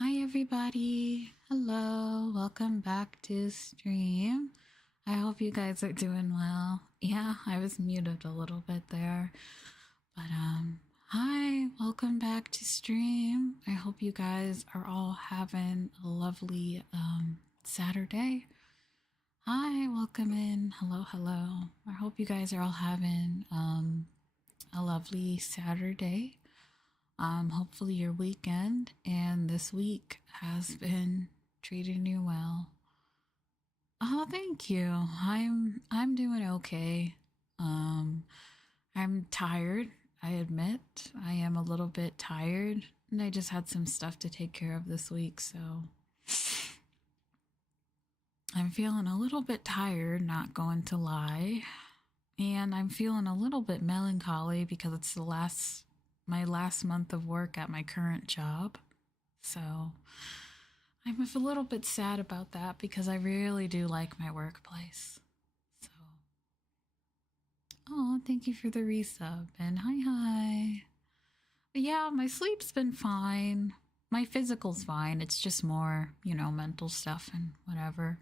Hi everybody. Hello. Welcome back to stream. I hope you guys are doing well. Yeah, I was muted a little bit there. But hi. Welcome back to stream. I hope you guys are all having a lovely Saturday. Hi, welcome in. Hello, hello. I hope you guys are all having a lovely Saturday. Hopefully your weekend and this week has been treating you well. Oh, thank you. I'm doing okay. Um, I'm tired. I admit I am a little bit tired, and I just had some stuff to take care of this week, so I'm feeling a little bit tired, not going to lie. And I'm feeling a little bit melancholy because it's my last month of work at my current job. So I'm a little bit sad about that because I really do like my workplace. So, oh, thank you for the resub and hi. But yeah, my sleep's been fine. My physical's fine. It's just more, mental stuff and whatever.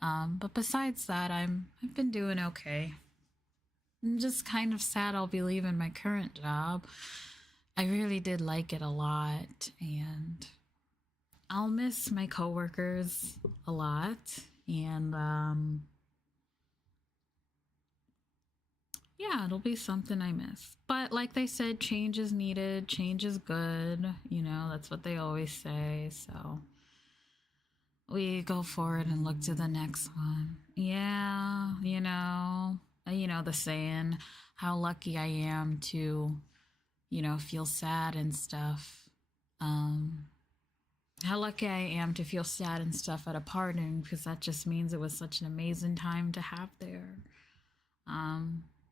But besides that, I've been doing okay. I'm just kind of sad I'll be leaving my current job. I really did like it a lot, and I'll miss my coworkers a lot. And yeah, it'll be something I miss. But like they said, change is needed, change is good. That's what they always say. So we go forward and look to the next one. Yeah, the saying, how lucky I am to, feel sad and stuff. How lucky I am to feel sad and stuff at a parting because that just means it was such an amazing time to have there.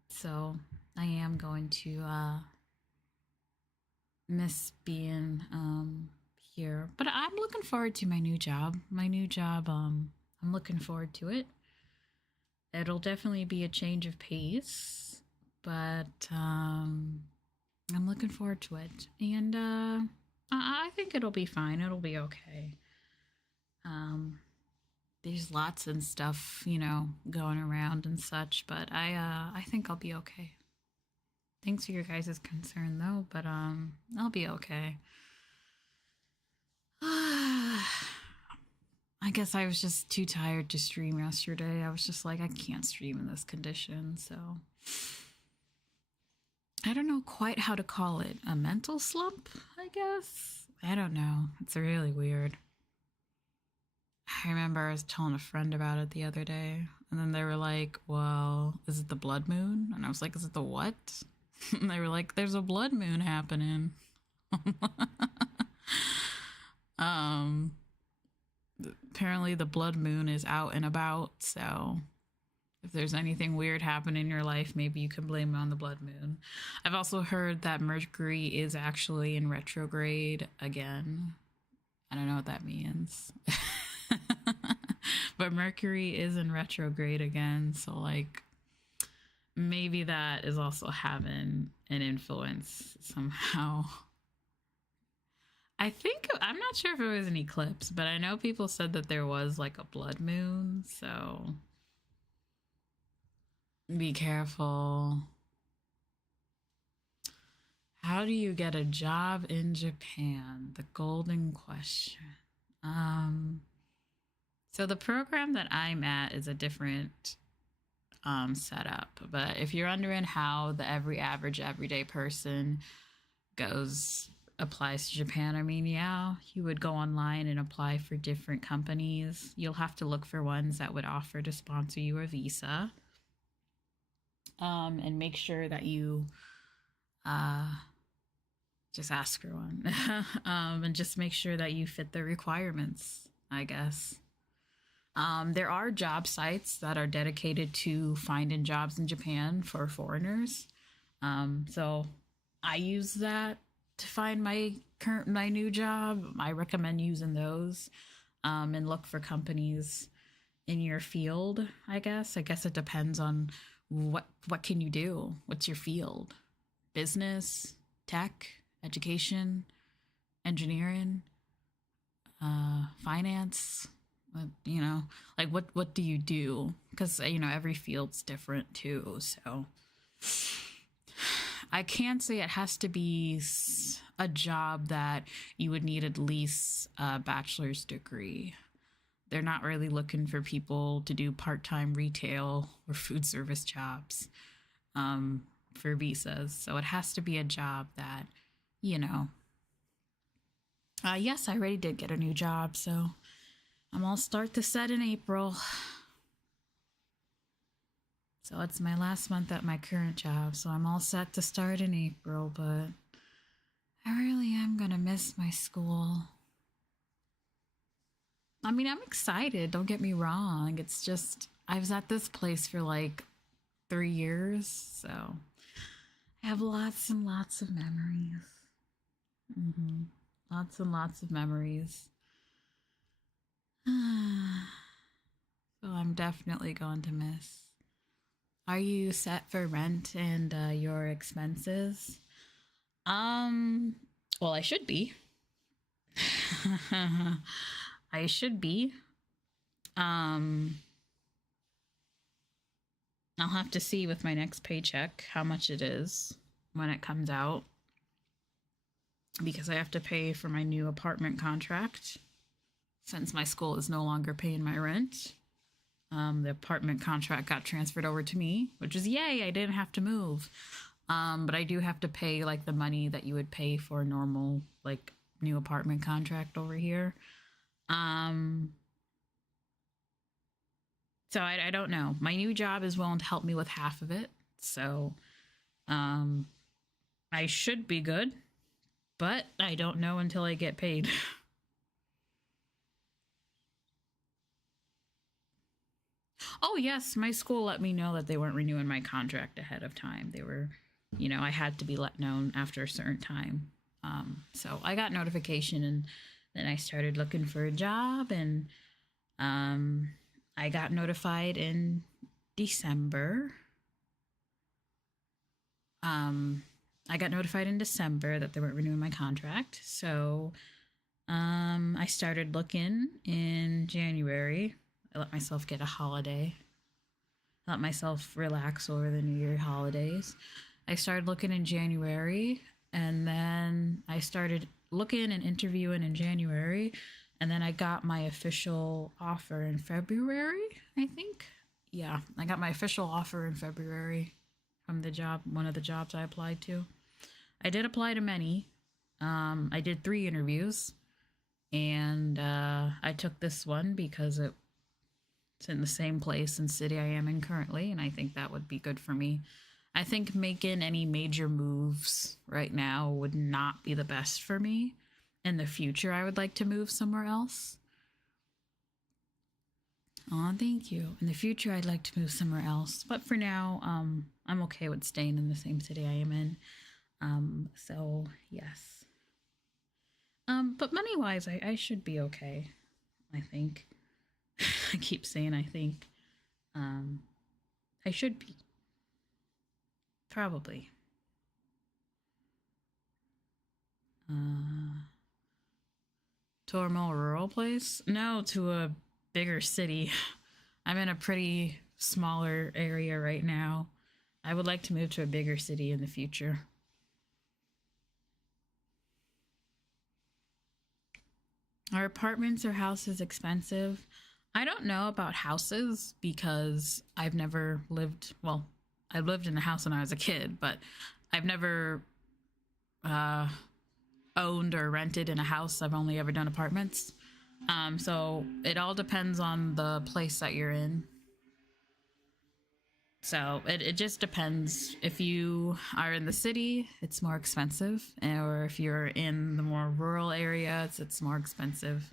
So I am going to miss being here, but I'm looking forward to my new job. I'm looking forward to it. It'll definitely be a change of pace, but I'm looking forward to it, and I think it'll be fine. It'll be okay. There's lots and stuff, going around and such, but I think I'll be okay. Thanks for your guys' concern though, but I'll be okay. I guess I was just too tired to stream yesterday. I was just like, I can't stream in this condition, so I don't know quite how to call it. A mental slump, I guess? I don't know. It's really weird. I remember I was telling a friend about it the other day, and then they were like, well, is it the blood moon? And I was like, is it the what? And they were like, there's a blood moon happening. um, Apparently the blood moon is out and about, so if there's anything weird happening in your life, maybe you can blame it on the blood moon. I've also heard that Mercury is actually in retrograde again. I don't know what that means. But Mercury is in retrograde again, so like maybe that is also having an influence somehow. I'm not sure if it was an eclipse, but I know people said that there was like a blood moon, so be careful. How do you get a job in Japan? The golden question. So the program that I'm at is a different setup, but if you're wondering how the average everyday person applies to Japan, I mean, yeah, you would go online and apply for different companies. You'll have to look for ones that would offer to sponsor you a visa, and make sure that you just ask for one. And just make sure that you fit the requirements, I guess. There are job sites that are dedicated to finding jobs in Japan for foreigners. So I use that to find my new job. I recommend using those, and look for companies in your field. I guess it depends on what can you do. What's your field? Business, tech, education, engineering. finance. You know, like what do you do? Because you know every field's different too. So I can't say it has to be a job that you would need at least a bachelor's degree. They're not really looking for people to do part-time retail or food service jobs for visas. So it has to be a job that, you know. Yes, I already did get a new job, so I'm all start to set in April. So it's my last month at my current job, so I'm all set to start in April, but I really am gonna miss my school. I mean, I'm excited, don't get me wrong. It's just, I was at this place for like 3 years, so I have lots and lots of memories. Lots and lots of memories. So I'm definitely going to miss. Are you set for rent and your expenses? Well, I should be. I should be. I'll have to see with my next paycheck how much it is when it comes out, because I have to pay for my new apartment contract since my school is no longer paying my rent. The apartment contract got transferred over to me, which is yay, I didn't have to move. But I do have to pay like the money that you would pay for a normal like new apartment contract over here. So I don't know. My new job is willing to help me with half of it. So I should be good, but I don't know until I get paid. Oh, yes, my school let me know that they weren't renewing my contract ahead of time. They were, you know, I had to be let known after a certain time. So I got notification, and then I started looking for a job, and I got notified in December. I got notified in December that they weren't renewing my contract. So I started looking in January. I let myself get a holiday. I let myself relax over the New Year holidays. I started looking in January, and then I started looking and interviewing in January, and then I got my official offer in February, I think. Yeah, I got my official offer in February from the job, one of the jobs I applied to. I did apply to many. I did 3 interviews, and I took this one because it's in the same place and city I am in currently, and I think that would be good for me. I think making any major moves right now would not be the best for me. In the future, I would like to move somewhere else. Oh, thank you. In the future, I'd like to move somewhere else. But for now, I'm okay with staying in the same city I am in. So, yes. But money-wise, I should be okay, I think. I keep saying I think. I should be. Probably. To a more rural place? No, to a bigger city. I'm in a pretty smaller area right now. I would like to move to a bigger city in the future. Are apartments or houses expensive? I don't know about houses because I've never lived, well, I lived in a house when I was a kid, but I've never owned or rented in a house. I've only ever done apartments. So it all depends on the place that you're in. So it just depends. If you are in the city, it's more expensive. Or if you're in the more rural areas, it's more expensive.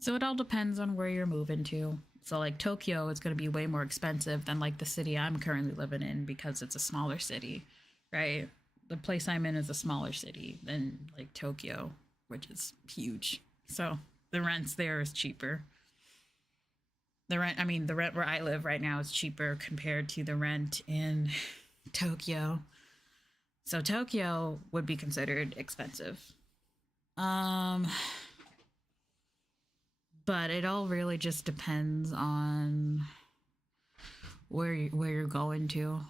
So it all depends on where you're moving to. So like Tokyo is going to be way more expensive than like the city I'm currently living in because it's a smaller city, right? The place I'm in is a smaller city than like Tokyo, which is huge. So the rents there is cheaper. The rent where I live right now is cheaper compared to the rent in Tokyo. So Tokyo would be considered expensive. but it all really just depends on where you're going to.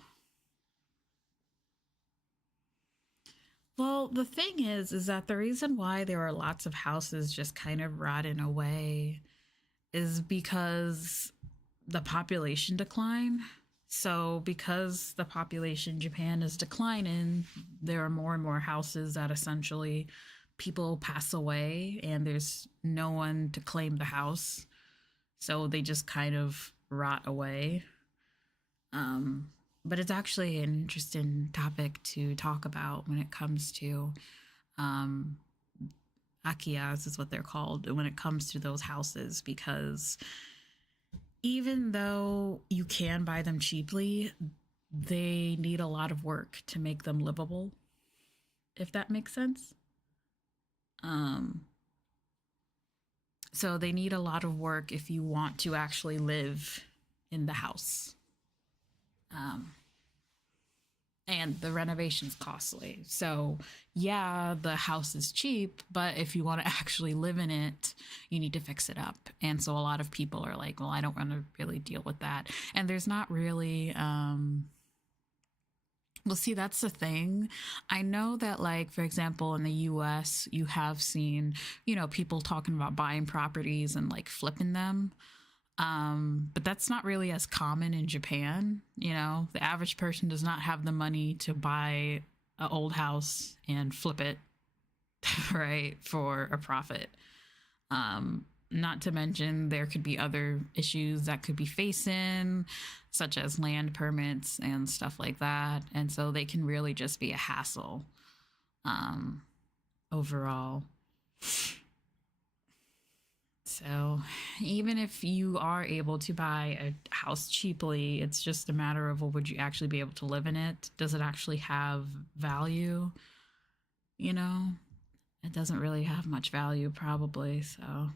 Well, the thing is that the reason why there are lots of houses just kind of rotting away is because the population decline. So, because the population in Japan is declining, there are more and more houses that essentially people pass away and there's no one to claim the house. So, they just kind of rot away. Um, but it's actually an interesting topic to talk about when it comes to um, akiyas, is what they're called, when it comes to those houses, because even though you can buy them cheaply, they need a lot of work to make them livable, if that makes sense. Um, so they need a lot of work if you want to actually live in the house. Um, and the renovation's costly. So, yeah, the house is cheap, but if you want to actually live in it, you need to fix it up. And so a lot of people are like, well, I don't want to really deal with that. And there's not really well, see, that's the thing. I know that, like, for example, in the US, you have seen, people talking about buying properties and like flipping them. But that's not really as common in Japan. The average person does not have the money to buy an old house and flip it, right, for a profit. Not to mention, there could be other issues that could be facing, such as land permits and stuff like that. And so they can really just be a hassle um, overall. So, even if you are able to buy a house cheaply, it's just a matter of, well, would you actually be able to live in it? Does it actually have value? You know, it doesn't really have much value, probably. So,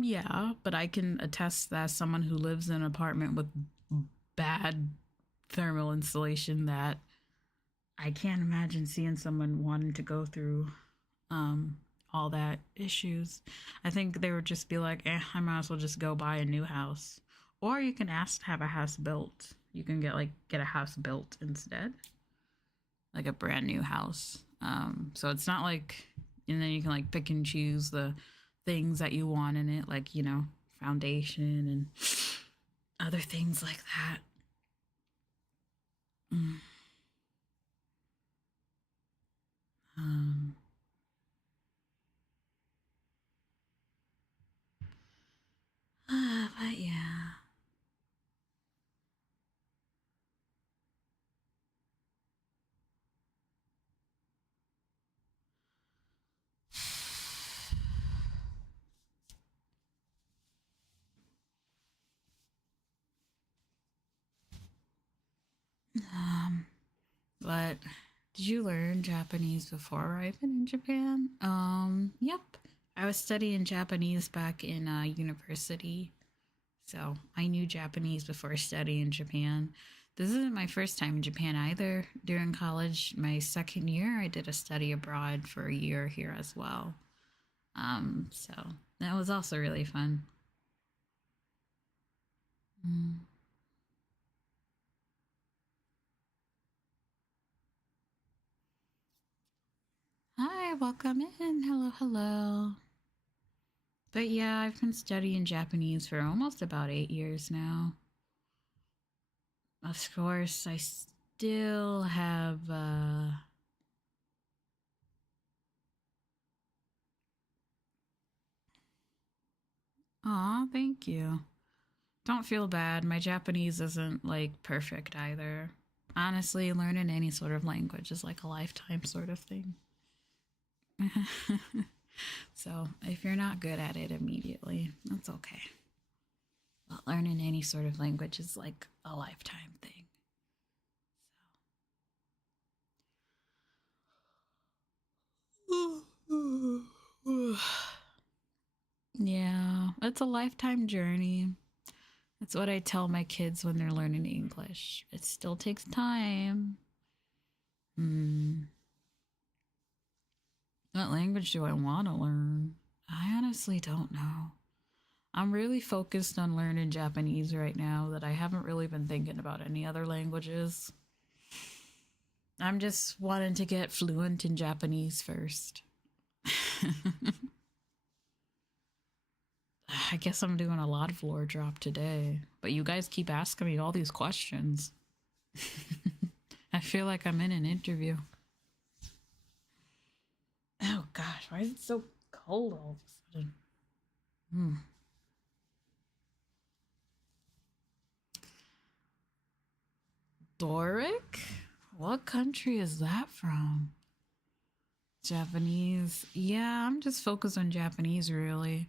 yeah, but I can attest that someone who lives in an apartment with bad thermal insulation, that I can't imagine seeing someone wanting to go through um all that issues. I think they would just be like, I might as well just go buy a new house. Or you can ask to have a house built. You can get a house built instead. Like a brand new house. So it's not like, and then you can like pick and choose the things that you want in it, like, foundation and other things like that. Mm. Um, but yeah. Um, but did you learn Japanese before arriving in Japan? Yep. I was studying Japanese back in university. So I knew Japanese before studying Japan. This isn't my first time in Japan either. During college, my second year, I did a study abroad for a year here as well. So that was also really fun. Mm. Hi, welcome in. Hello, hello. But yeah, I've been studying Japanese for almost about 8 years now. Of course, I still have. Aw, thank you. Don't feel bad. My Japanese isn't like perfect either. Honestly, learning any sort of language is like a lifetime sort of thing. So if you're not good at it immediately, that's okay. But learning any sort of language is like a lifetime thing. Yeah, it's a lifetime journey. That's what I tell my kids when they're learning English. It still takes time. Hmm. What language do I want to learn? I honestly don't know. I'm really focused on learning Japanese right now that I haven't really been thinking about any other languages. I'm just wanting to get fluent in Japanese first. I guess I'm doing a lot of floor drop today, but you guys keep asking me all these questions. I feel like I'm in an interview. Oh gosh, why is it so cold all of a sudden? Hmm. Doric? What country is that from? Japanese. Yeah, I'm just focused on Japanese really.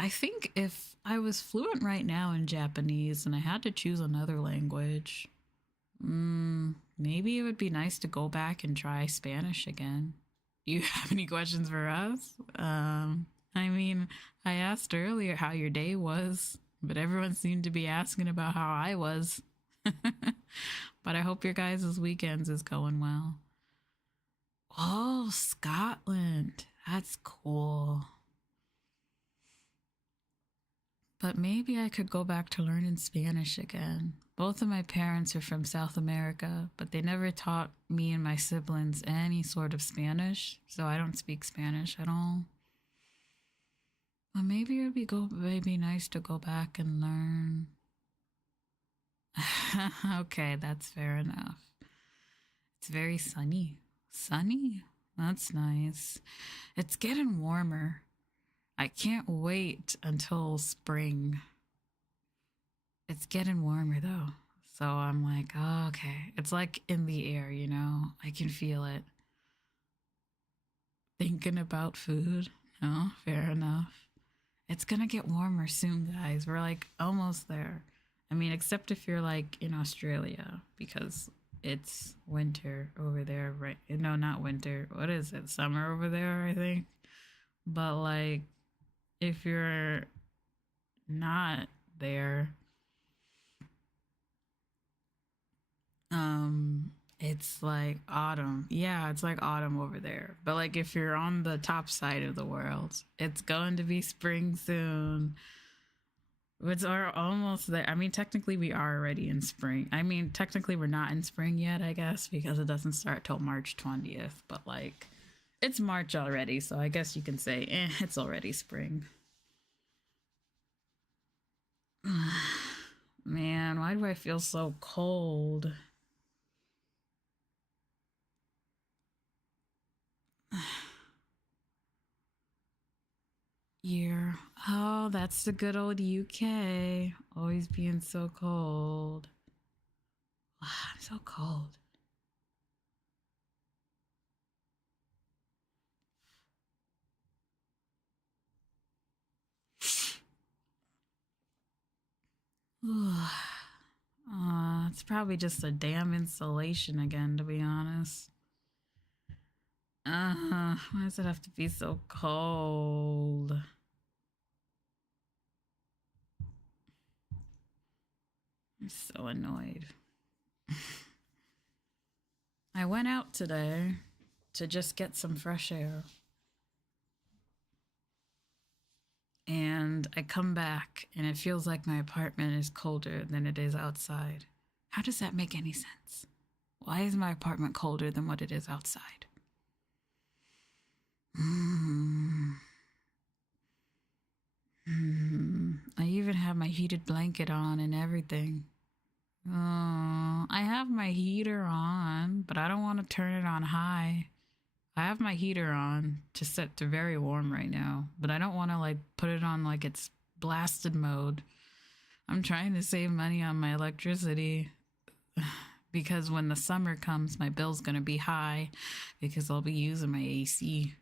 I think if I was fluent right now in Japanese and I had to choose another language, maybe it would be nice to go back and try Spanish again. Do you have any questions for us? I mean, I asked earlier how your day was, but everyone seemed to be asking about how I was. But I hope your guys' weekends is going well. Oh, Scotland. That's cool. But maybe I could go back to learning Spanish again. Both of my parents are from South America, but they never taught me and my siblings any sort of Spanish, so I don't speak Spanish at all. Well, maybe it'd be nice to go back and learn. Okay, that's fair enough. It's very sunny. Sunny? That's nice. It's getting warmer. I can't wait until spring. It's getting warmer though. So I'm like, oh, okay. It's like in the air, you know? I can feel it. Thinking about food. No, fair enough. It's gonna get warmer soon, guys. We're like almost there. I mean, except if you're like in Australia, because it's winter over there, right? No, not winter. What is it? Summer over there, I think. But like, if you're not there, it's like autumn. Yeah, it's like autumn over there. But like if you're on the top side of the world, it's going to be spring soon. It's almost there. I mean, technically we are already in spring. I mean, technically we're not in spring yet, I guess, because it doesn't start till March 20th, but like it's March already, so I guess you can say, it's already spring. Man, why do I feel so cold? Year. Oh, that's the good old UK. Always being so cold. I'm so cold. It's probably just a damn insulation again, to be honest. Why does it have to be so cold? I'm so annoyed. I went out today to just get some fresh air. And I come back and it feels like my apartment is colder than it is outside. How does that make any sense? Why is my apartment colder than what it is outside? I even have my heated blanket on and everything. Oh, I have my heater on, but I don't want to turn it on high. I have my heater on to set to very warm right now, but I don't want to like put it on like it's blasted mode. I'm trying to save money on my electricity because when the summer comes, my bill's going to be high because I'll be using my AC.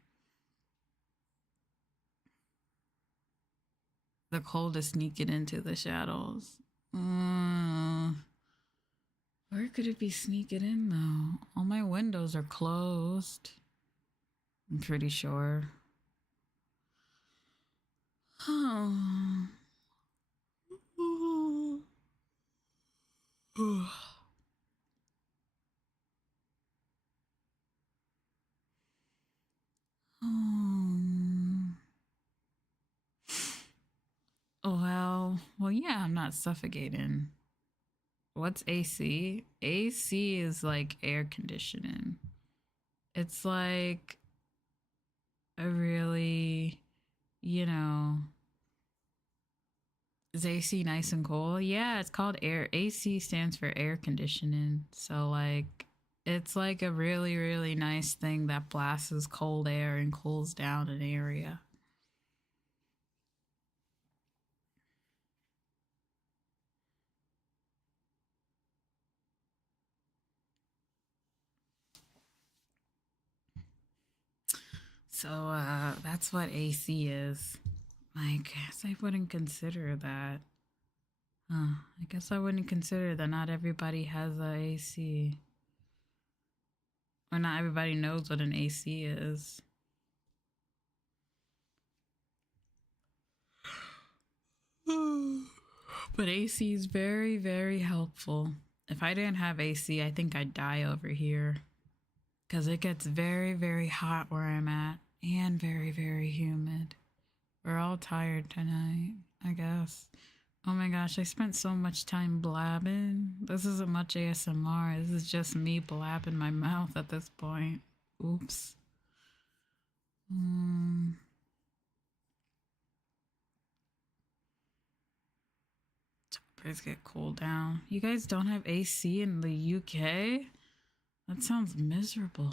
The cold is sneaking into the shadows. Where could it be sneaking in though? All my windows are closed. I'm pretty sure. Oh. yeah, I'm not suffocating. What's AC? AC is like air conditioning. It's like a really, you know, is AC nice and cool? Yeah, it's called air. AC stands for air conditioning. So, like, it's like a really, really nice thing that blasts cold air and cools down an area. So, that's what AC is. I guess I wouldn't consider that. I guess I wouldn't consider that not everybody has a AC. Or not everybody knows what an AC is. But AC is very, very helpful. If I didn't have AC, I think I'd die over here. Because it gets very, very hot where I'm at. And very, very humid. We're all tired tonight, I guess. Oh my gosh, I spent so much time blabbing. This isn't much ASMR. This is just me blabbing my mouth at this point. Oops. Temperatures get cooled down. You guys don't have AC in the UK? That sounds miserable.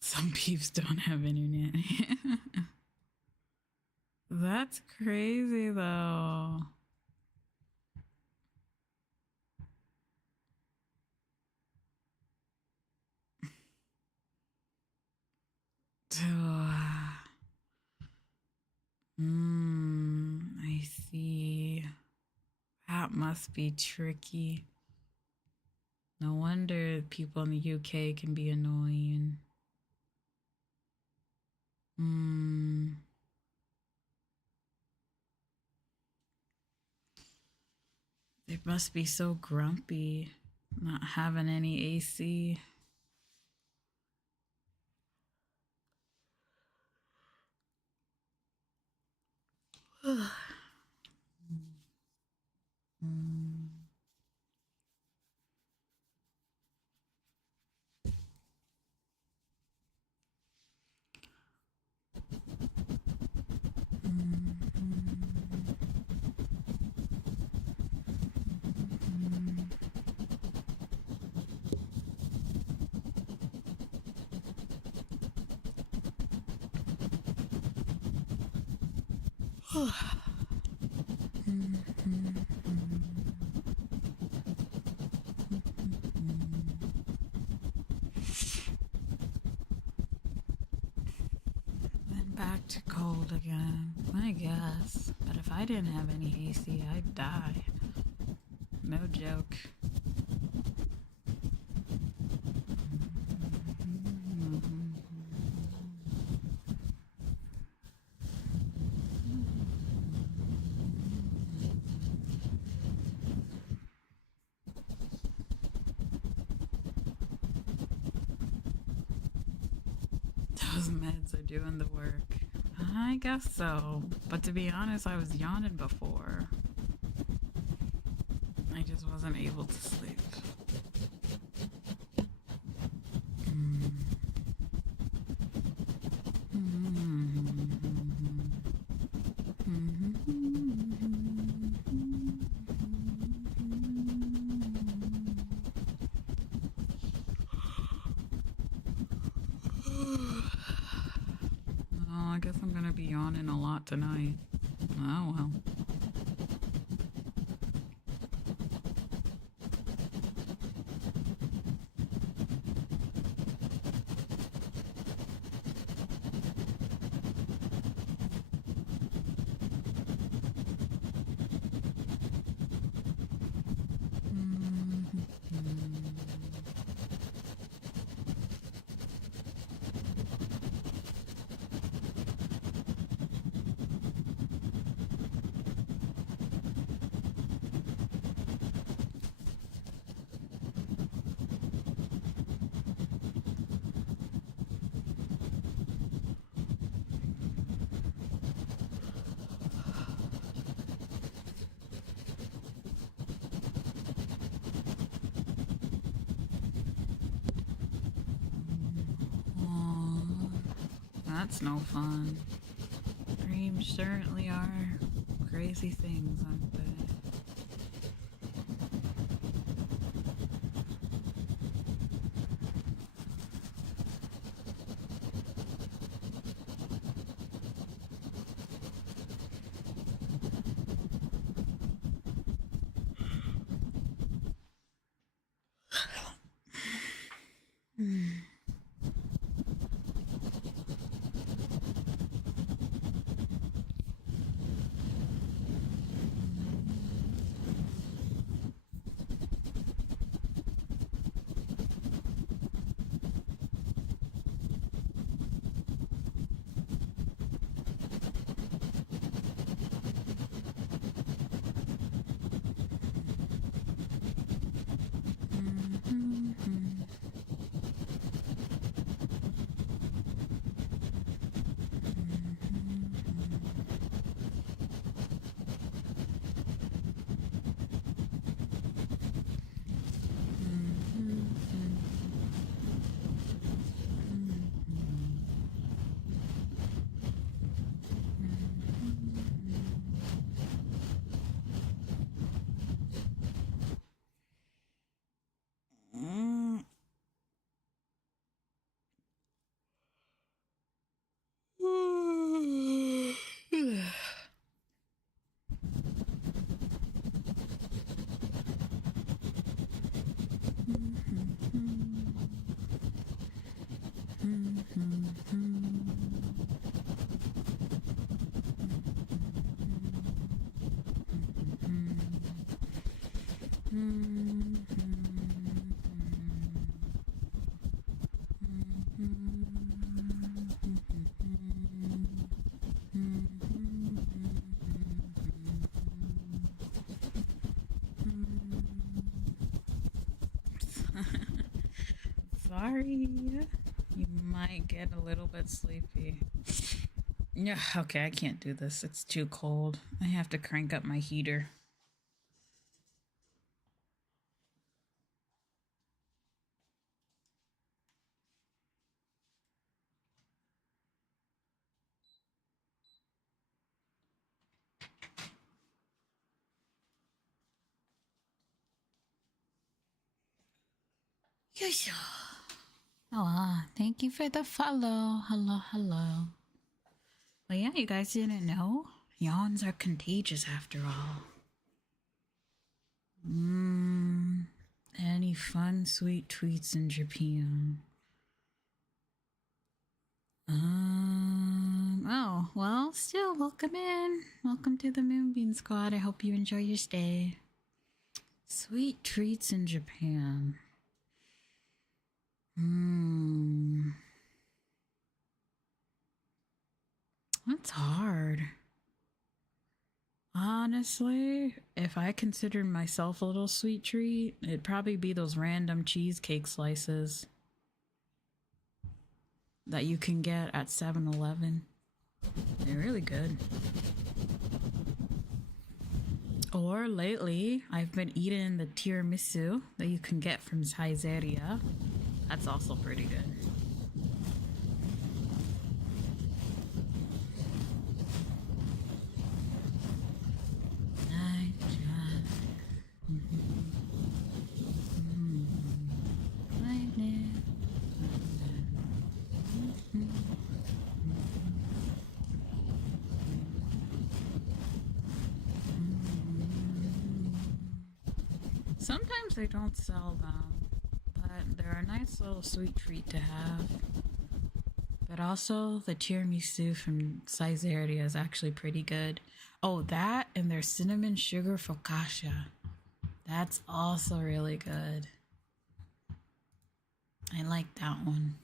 Some peeps don't have internet. That's crazy though. I see. That must be tricky. No wonder people in the UK can be annoying. They must be so grumpy not having any AC. Then back to cold again, I guess. But if I didn't have any AC, I'd die. No joke. Those meds are doing the work. I guess so. But to be honest, I was yawning before. I just wasn't able to sleep. I guess I'm gonna be yawning a lot tonight. Oh well. That's no fun. Dreams certainly are crazy things, aren't they? Sorry, you might get a little bit sleepy. Yeah, okay, I can't do this. It's too cold. I have to crank up my heater. Oh, thank you for the follow. Hello, hello. Well, yeah, you guys didn't know? Yawns are contagious after all. Any fun, sweet tweets in Japan? Oh, well, still, welcome in. Welcome to the Moonbeam Squad. I hope you enjoy your stay. Sweet treats in Japan. That's hard. Honestly, if I considered myself a little sweet treat, it'd probably be those random cheesecake slices that you can get at 7-Eleven. They're really good. Or lately, I've been eating the tiramisu that you can get from Saizeria. That's also pretty good. Sometimes they don't sell them, but they're a nice little sweet treat to have. But also, the tiramisu from Saizeria is actually pretty good. Oh, that and their cinnamon sugar focaccia. That's also really good. I like that one.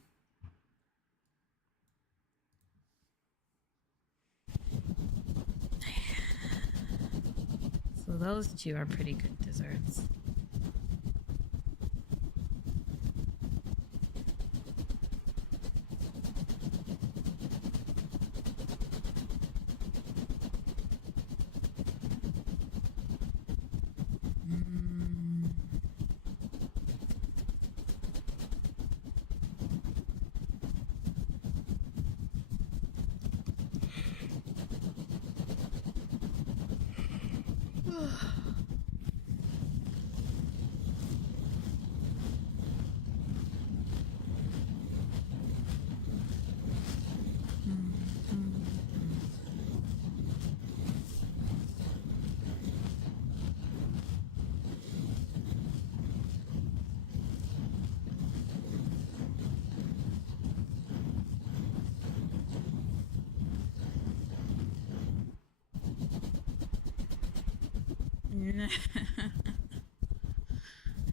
So those two are pretty good desserts.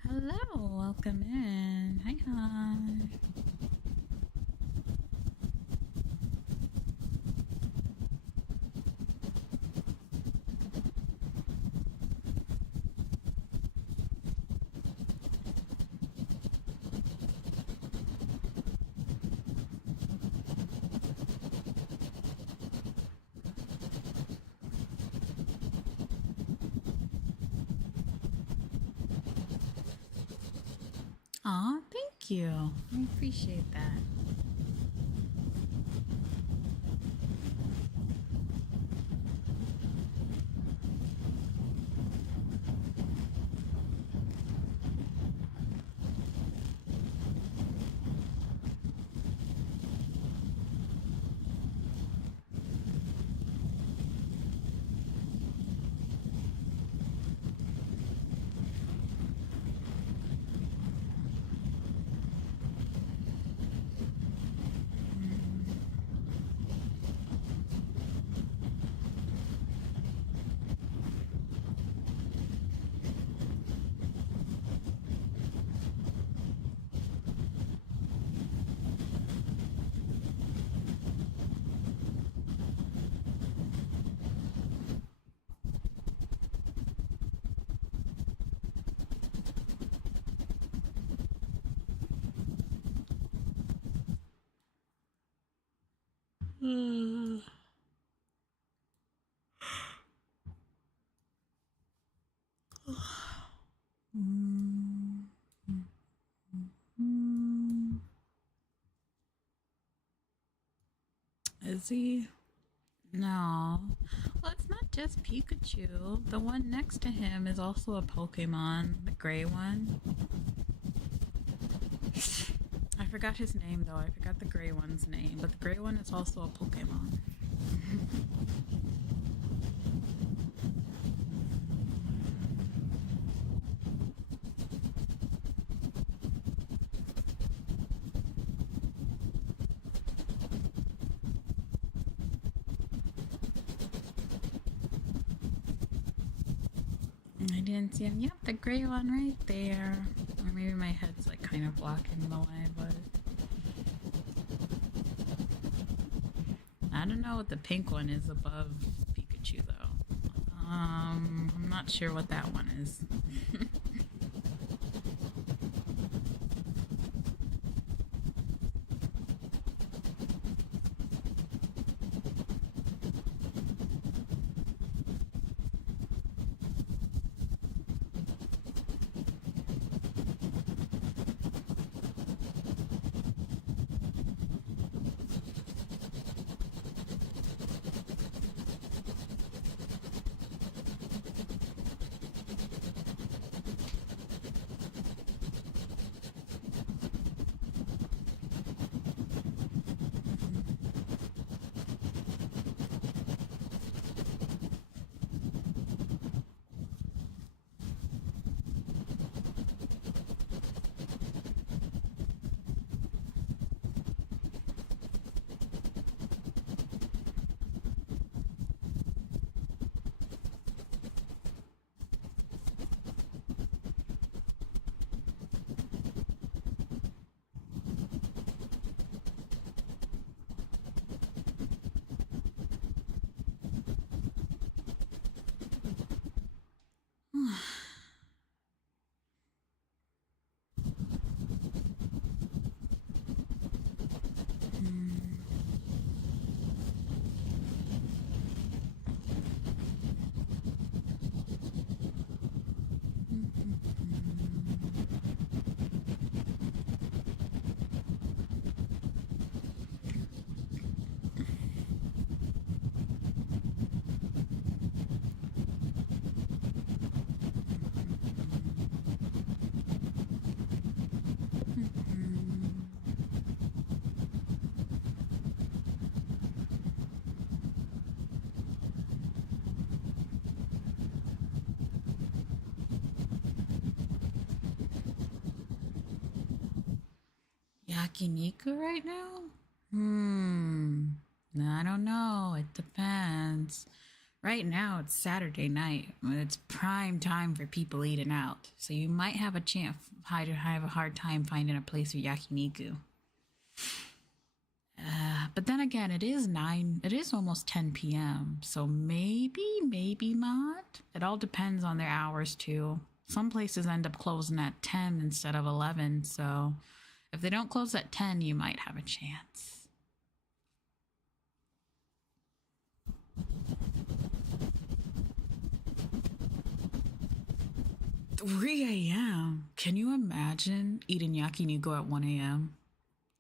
Hello, welcome in. Hi, hi. Aw, thank you. I appreciate that. Is he? No. Well, it's not just Pikachu. The one next to him is also a Pokemon, the gray one. I forgot his name though. I forgot the gray one's name, but the gray one is also a Pokemon. I didn't see him. Yep, the gray one right there. Or maybe my head's like kind of blocking the way, but I don't know what the pink one is above Pikachu though. I'm not sure what that one is. Yakiniku right now? I don't know. It depends. Right now, it's Saturday night. It's prime time for people eating out. So you might have a chance, have a hard time finding a place for yakiniku. But then again, it is almost 10 p.m. So maybe not. It all depends on their hours too. Some places end up closing at 10 instead of 11. So if they don't close at 10, you might have a chance. 3 a.m. Can you imagine eating yakiniku at 1 a.m.?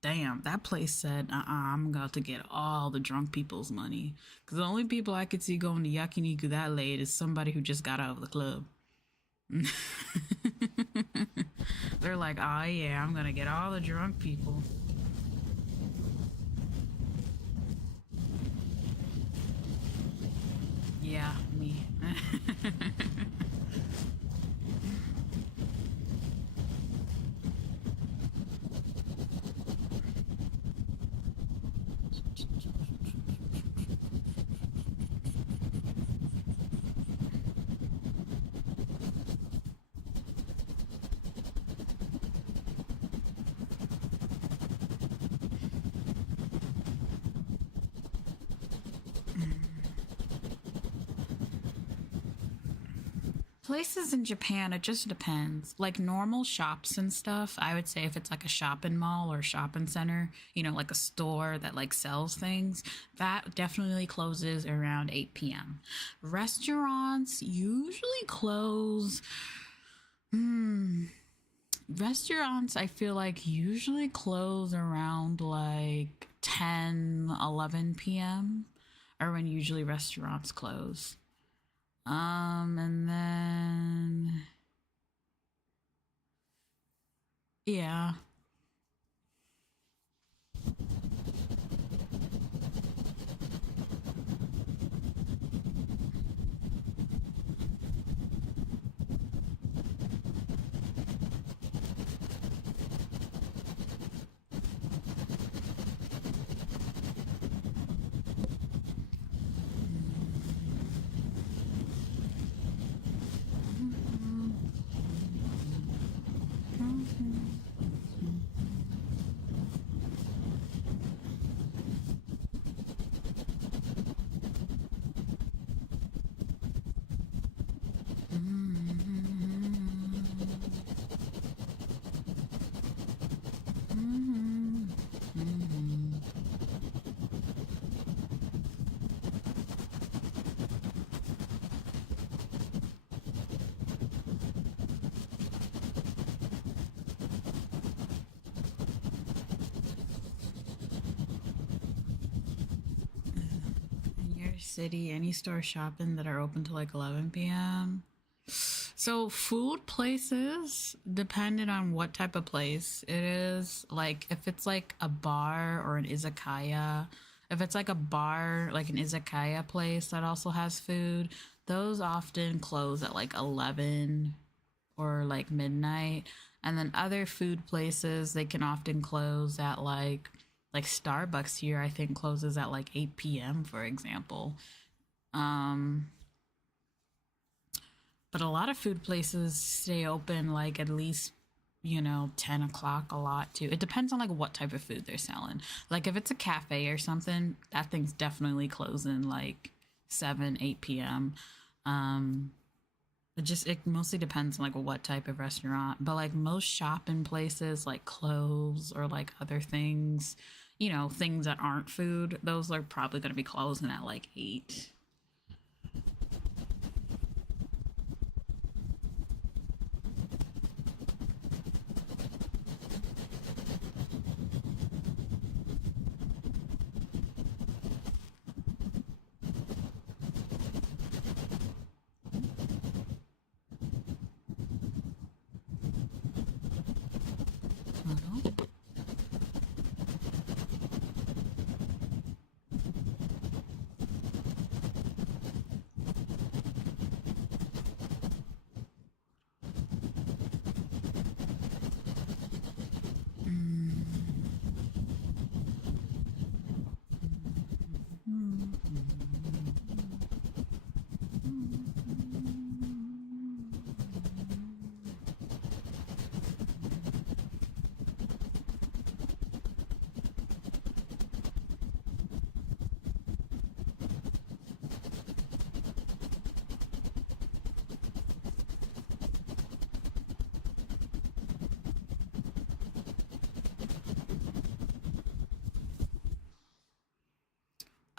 Damn, that place said, I'm about to get all the drunk people's money. Because the only people I could see going to yakiniku that late is somebody who just got out of the club. They're like, oh yeah, I'm gonna get all the drunk people. Yeah, me. Places in Japan, it just depends. Like normal shops and stuff, I would say if it's like a shopping mall or shopping center, like a store that like sells things, that definitely closes around 8 p.m. Restaurants usually close. Restaurants, I feel like usually close around like 10, 11 p.m. or when usually restaurants close. And then yeah. In your city, any store shopping that are open to like 11 p.m. So food places, depending on what type of place it is, like if it's like a bar or an izakaya, if it's like a bar, like an izakaya place that also has food, those often close at like 11 or like midnight. And then other food places, they can often close at like Starbucks here, I think closes at like 8 p.m., for example. Um, but a lot of food places stay open like at least 10 o'clock a lot too. It depends on like what type of food they're selling. Like if it's a cafe or something, that thing's definitely closing like 7 8 p.m. um it mostly depends on like what type of restaurant, but like most shopping places like clothes or like other things, things that aren't food, those are probably going to be closing at like 8.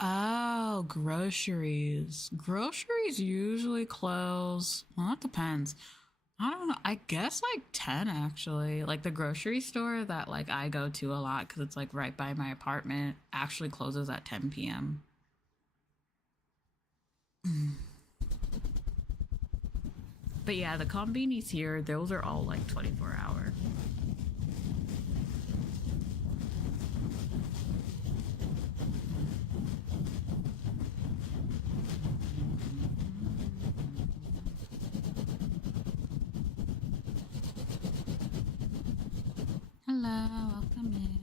Oh, groceries. Groceries usually close. Well, it depends. I don't know. I guess like 10 actually. Like the grocery store that like I go to a lot cuz it's like right by my apartment actually closes at 10 p.m. But yeah, the convenies here, those are all like 24-hour. Hello, welcome in.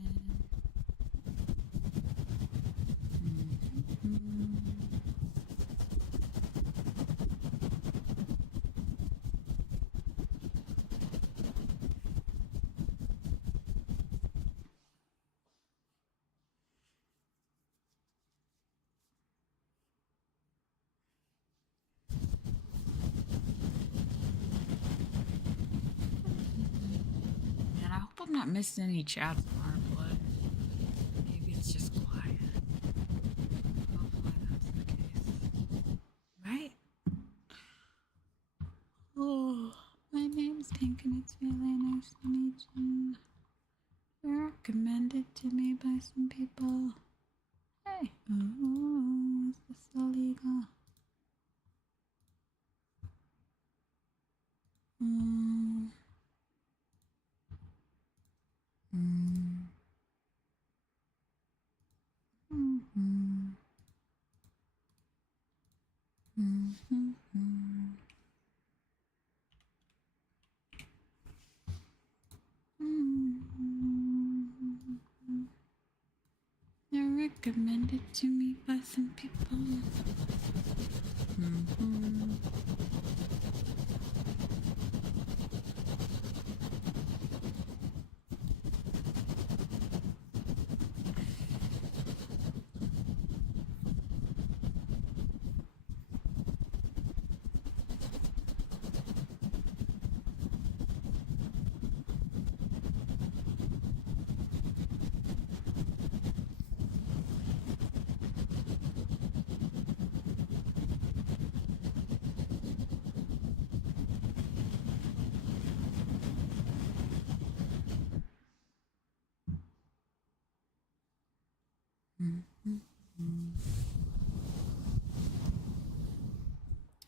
Man, I hope I'm not missing any chats on our play. Maybe it's just quiet. Hopefully that's the case. Right? Oh, my name's Pink and it's really nice to meet you. You're recommended to me by some people. Hey. Oh, is this illegal? Mm. Mm. Mm-hmm. Mm-hmm. Mm-hmm. They're recommended to me by some people. Mm-hmm.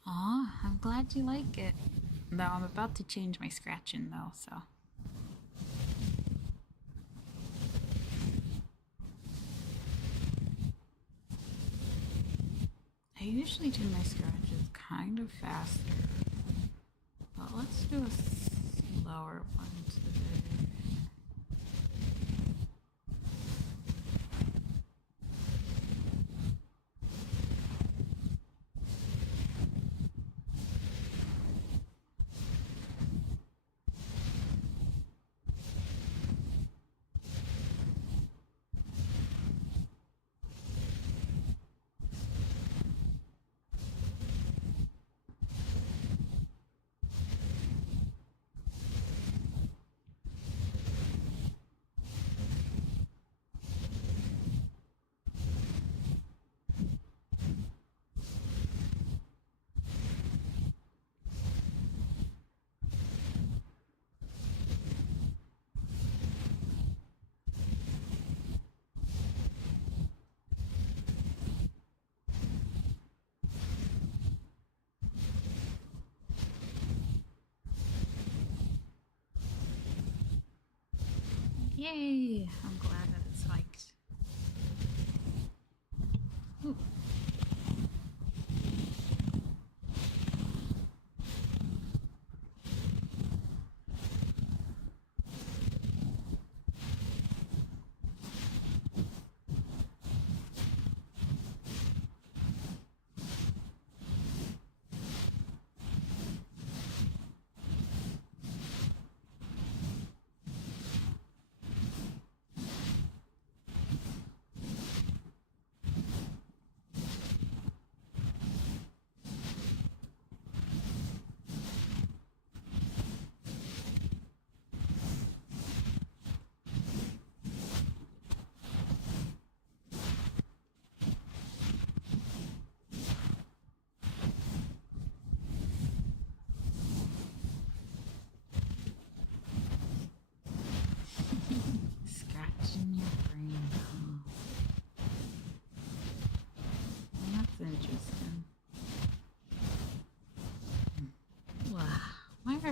Aw, I'm glad you like it. Though I'm about to change my scratching though, so. I usually do my scratches kind of faster, but let's do a slower one today. Yay! I'm glad that it's liked. Ooh.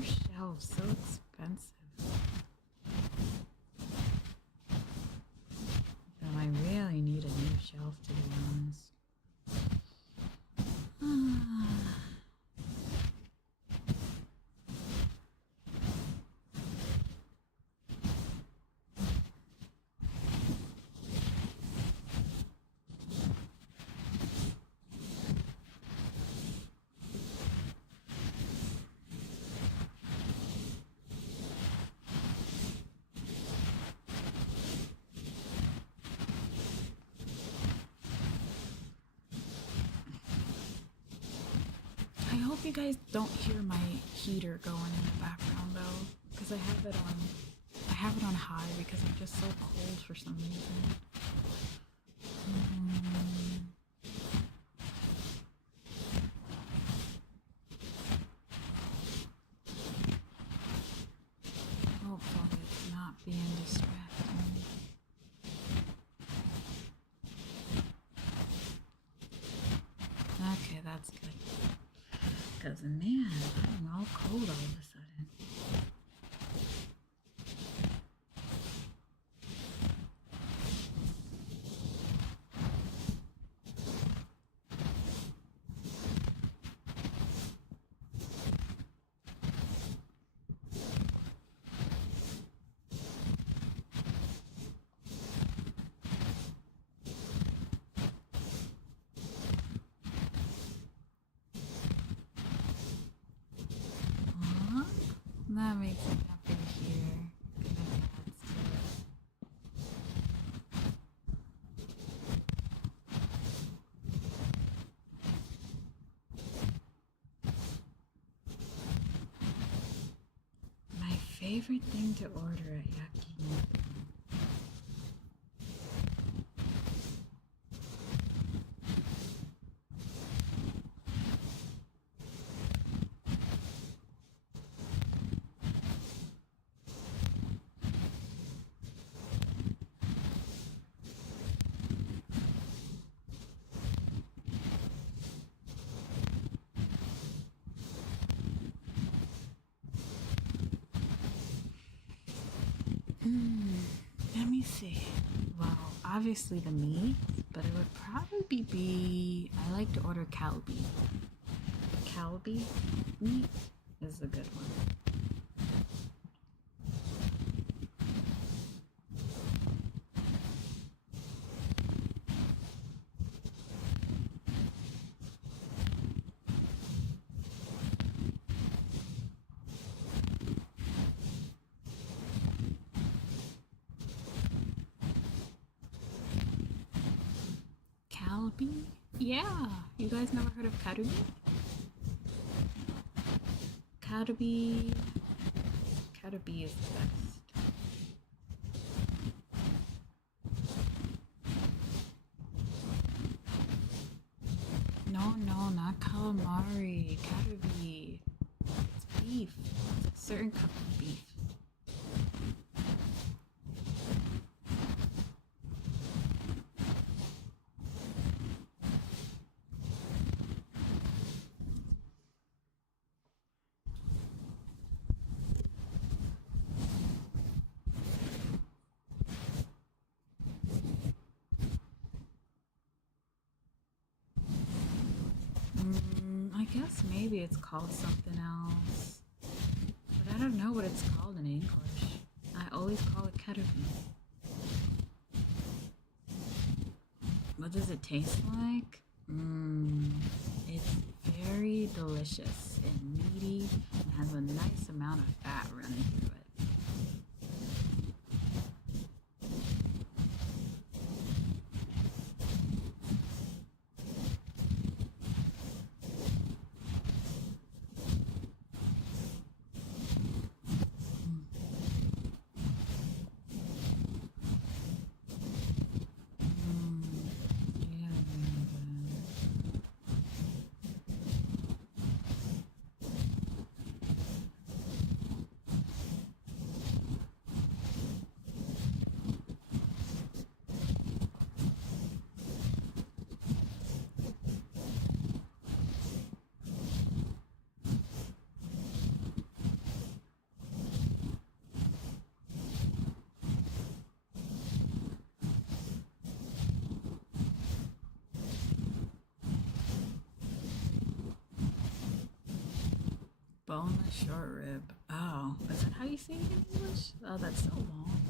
are shelves so expensive? Though I really need a new shelf, to be honest. I hope you guys don't hear my heater going in the background though, because I have it on high because I'm just so cold for some reason. Hopefully it's not being distracting. Okay, that's good. Because, man, I'm all cold all of a sudden. That makes me happy to hear. My favorite thing to order at yakiniku. Let me see. Well, obviously the meat, but it would probably be, I like to order kalbi. Kalbi meat is a good one. Kalbi? Yeah. You guys never heard of karubi? Karubi is the best. No, not calamari. Karubi. It's beef. It's a certain cup of beef. I guess maybe it's called something else, but I don't know what it's called in English. I always call it karubi. What does it taste like? It's very delicious and meaty and has a nice amount of fat running through it. Boneless short rib. Oh, is that how you say it in English? Oh, that's so long.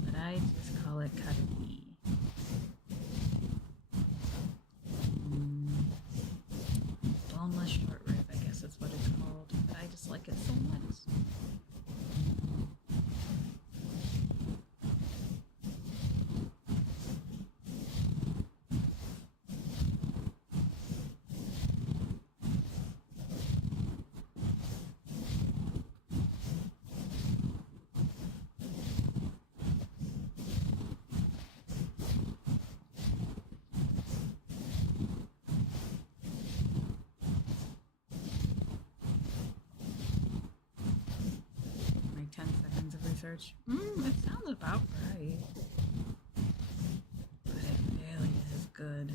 But I just call it cutty. Boneless short rib, I guess that's what it's called. But I just like it so much. My 10 seconds of research. It sounds about right. But it really is good.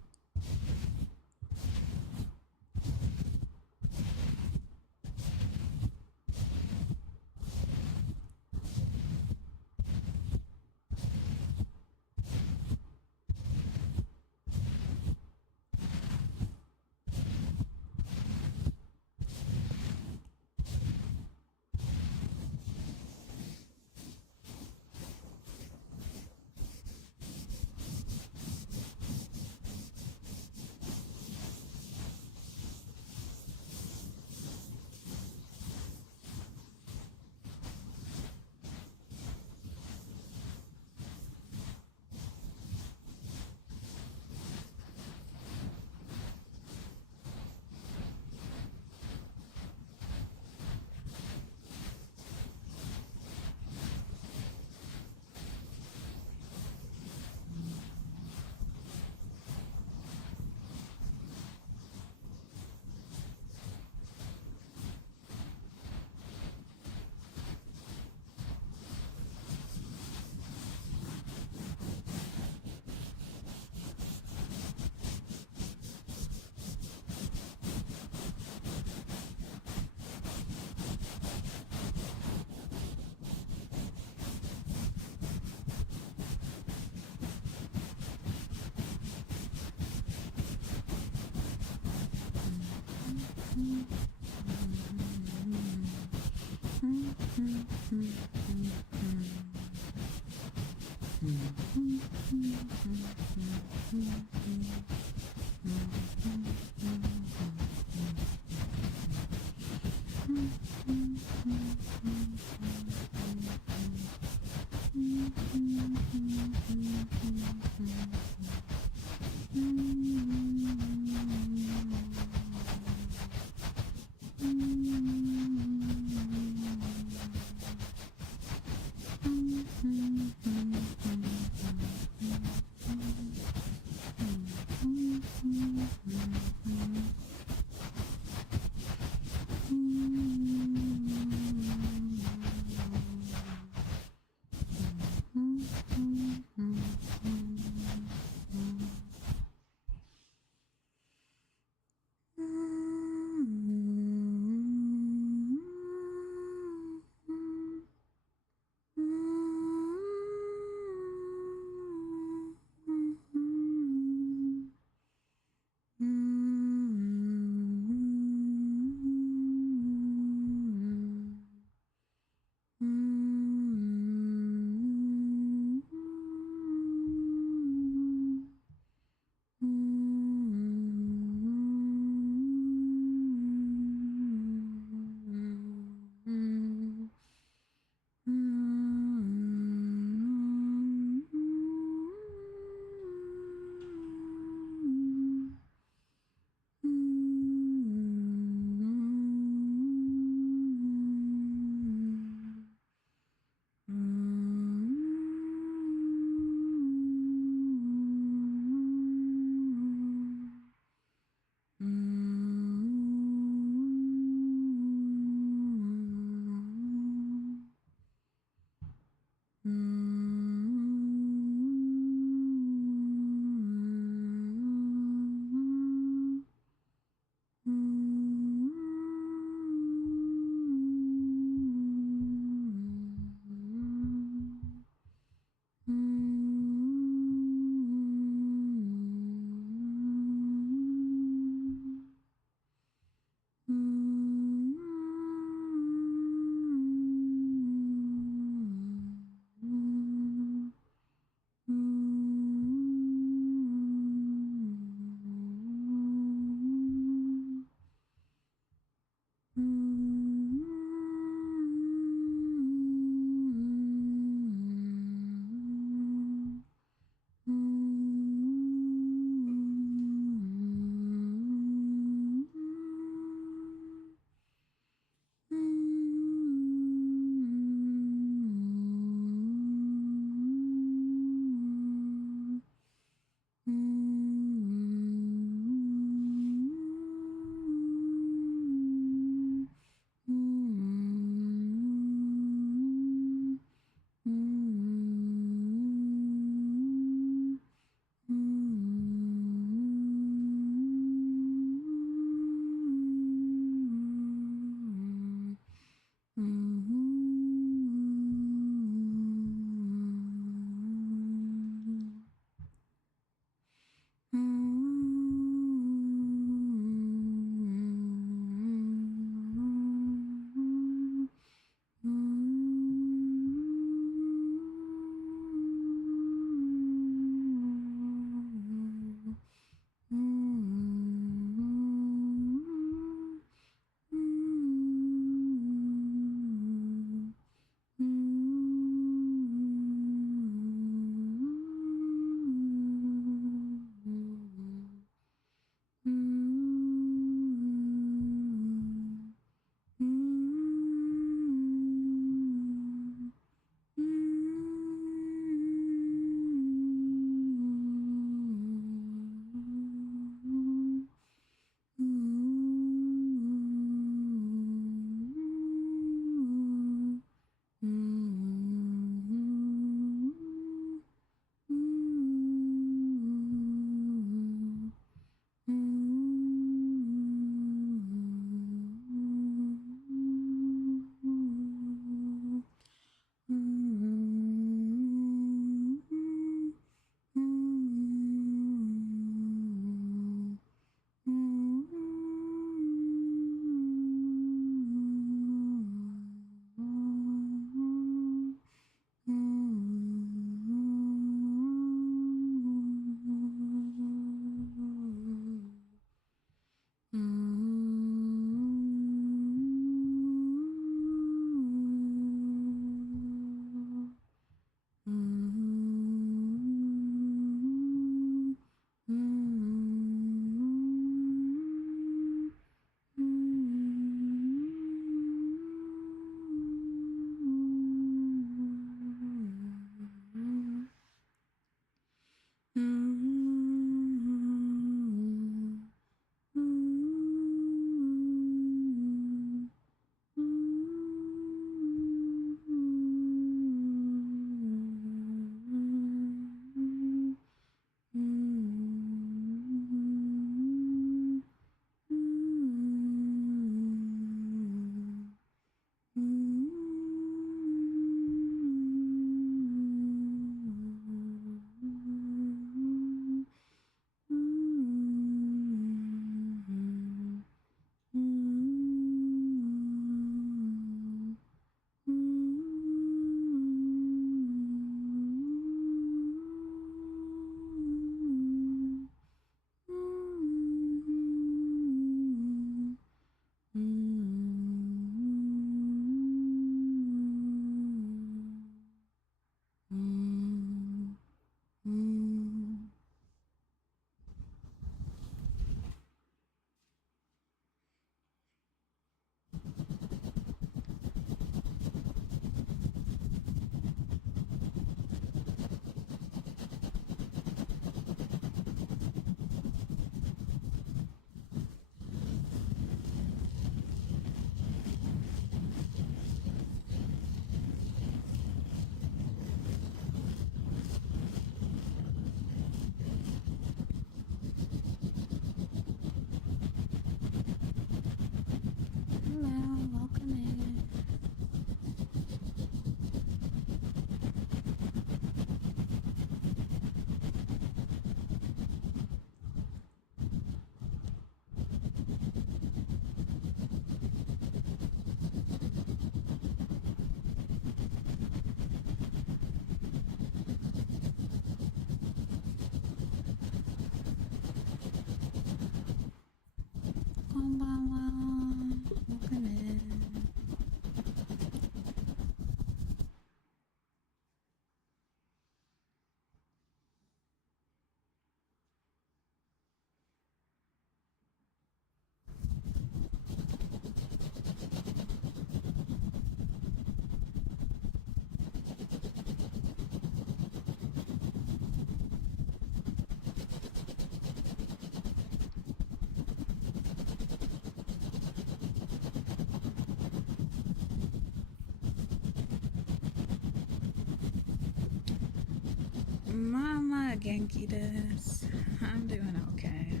Genki desu. I'm doing okay.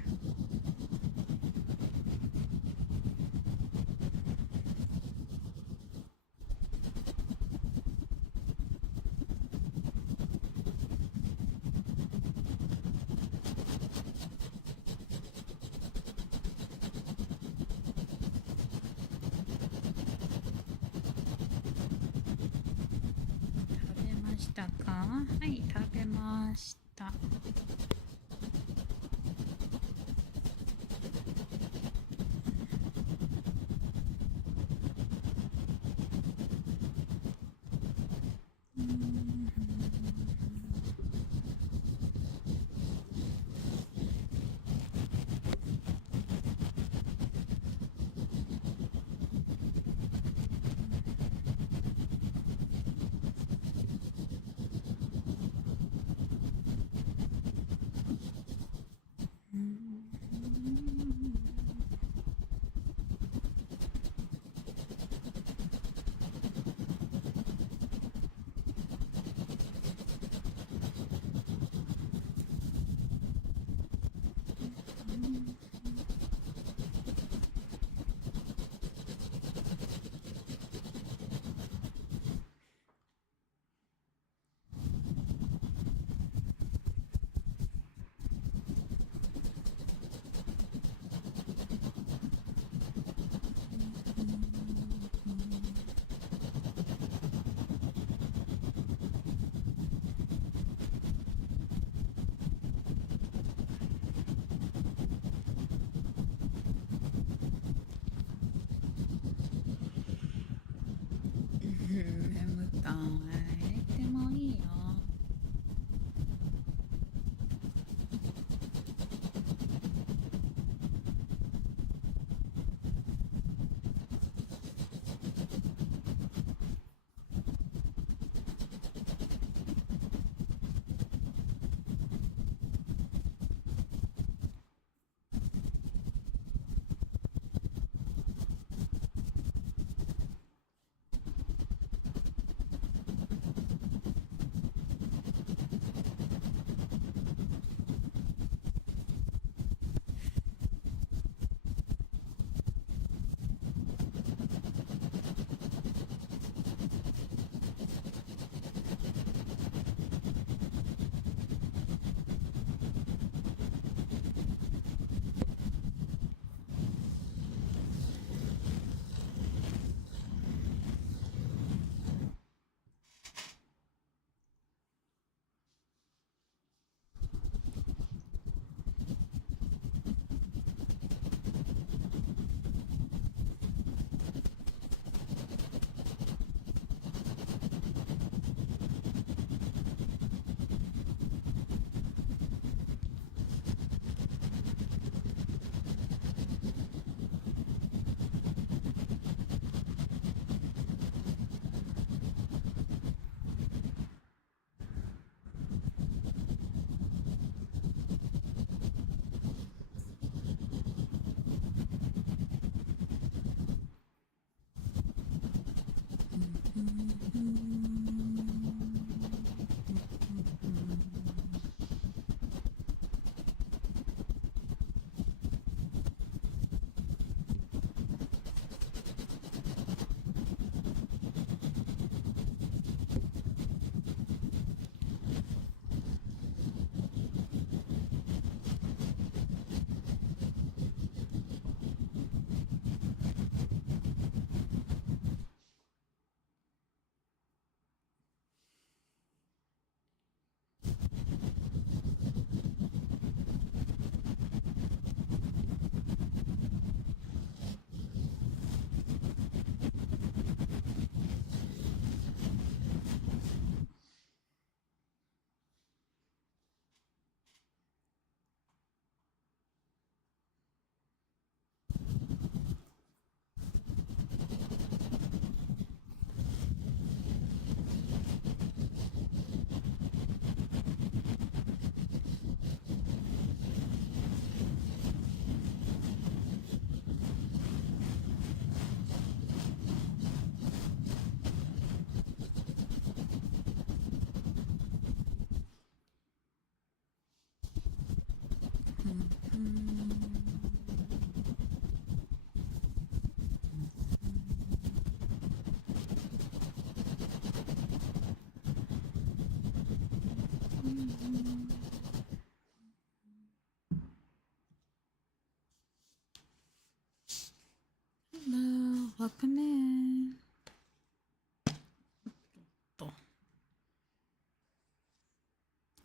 Tabemashita ka? Hai, tabemashita.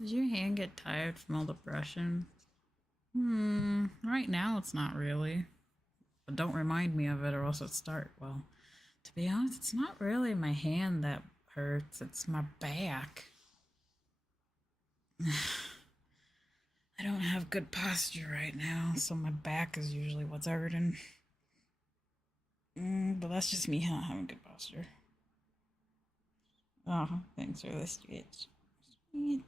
Does your hand get tired from all the brushing? Right now it's not really. But don't remind me of it or else it'll start. Well, to be honest, it's not really my hand that hurts, it's my back. I don't have good posture right now, so my back is usually what's hurting. But that's just me not having good posture. Oh, thanks for the stretch. Sweet.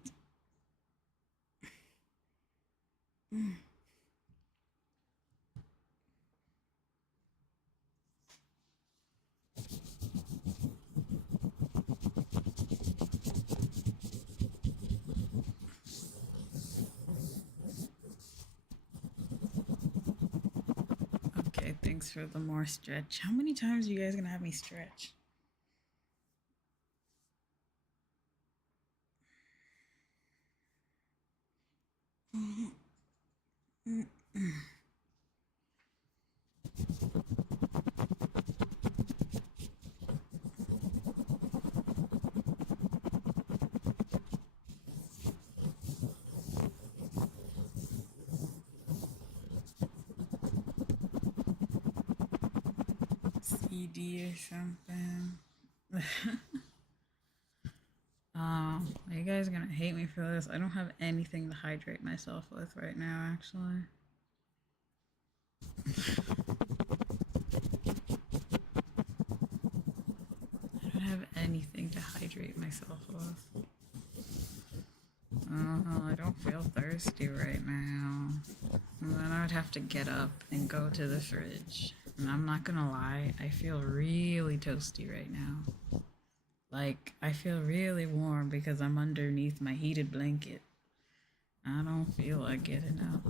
Okay, thanks for the more stretch. How many times are you guys gonna have me stretch? CD or something. You guys are gonna hate me for this. I don't have anything to hydrate myself with right now, actually. I don't have anything to hydrate myself with. I don't feel thirsty right now. And then I would have to get up and go to the fridge. And I'm not gonna lie, I feel really toasty right now. Like, I feel really warm because I'm underneath my heated blanket. I don't feel like getting up.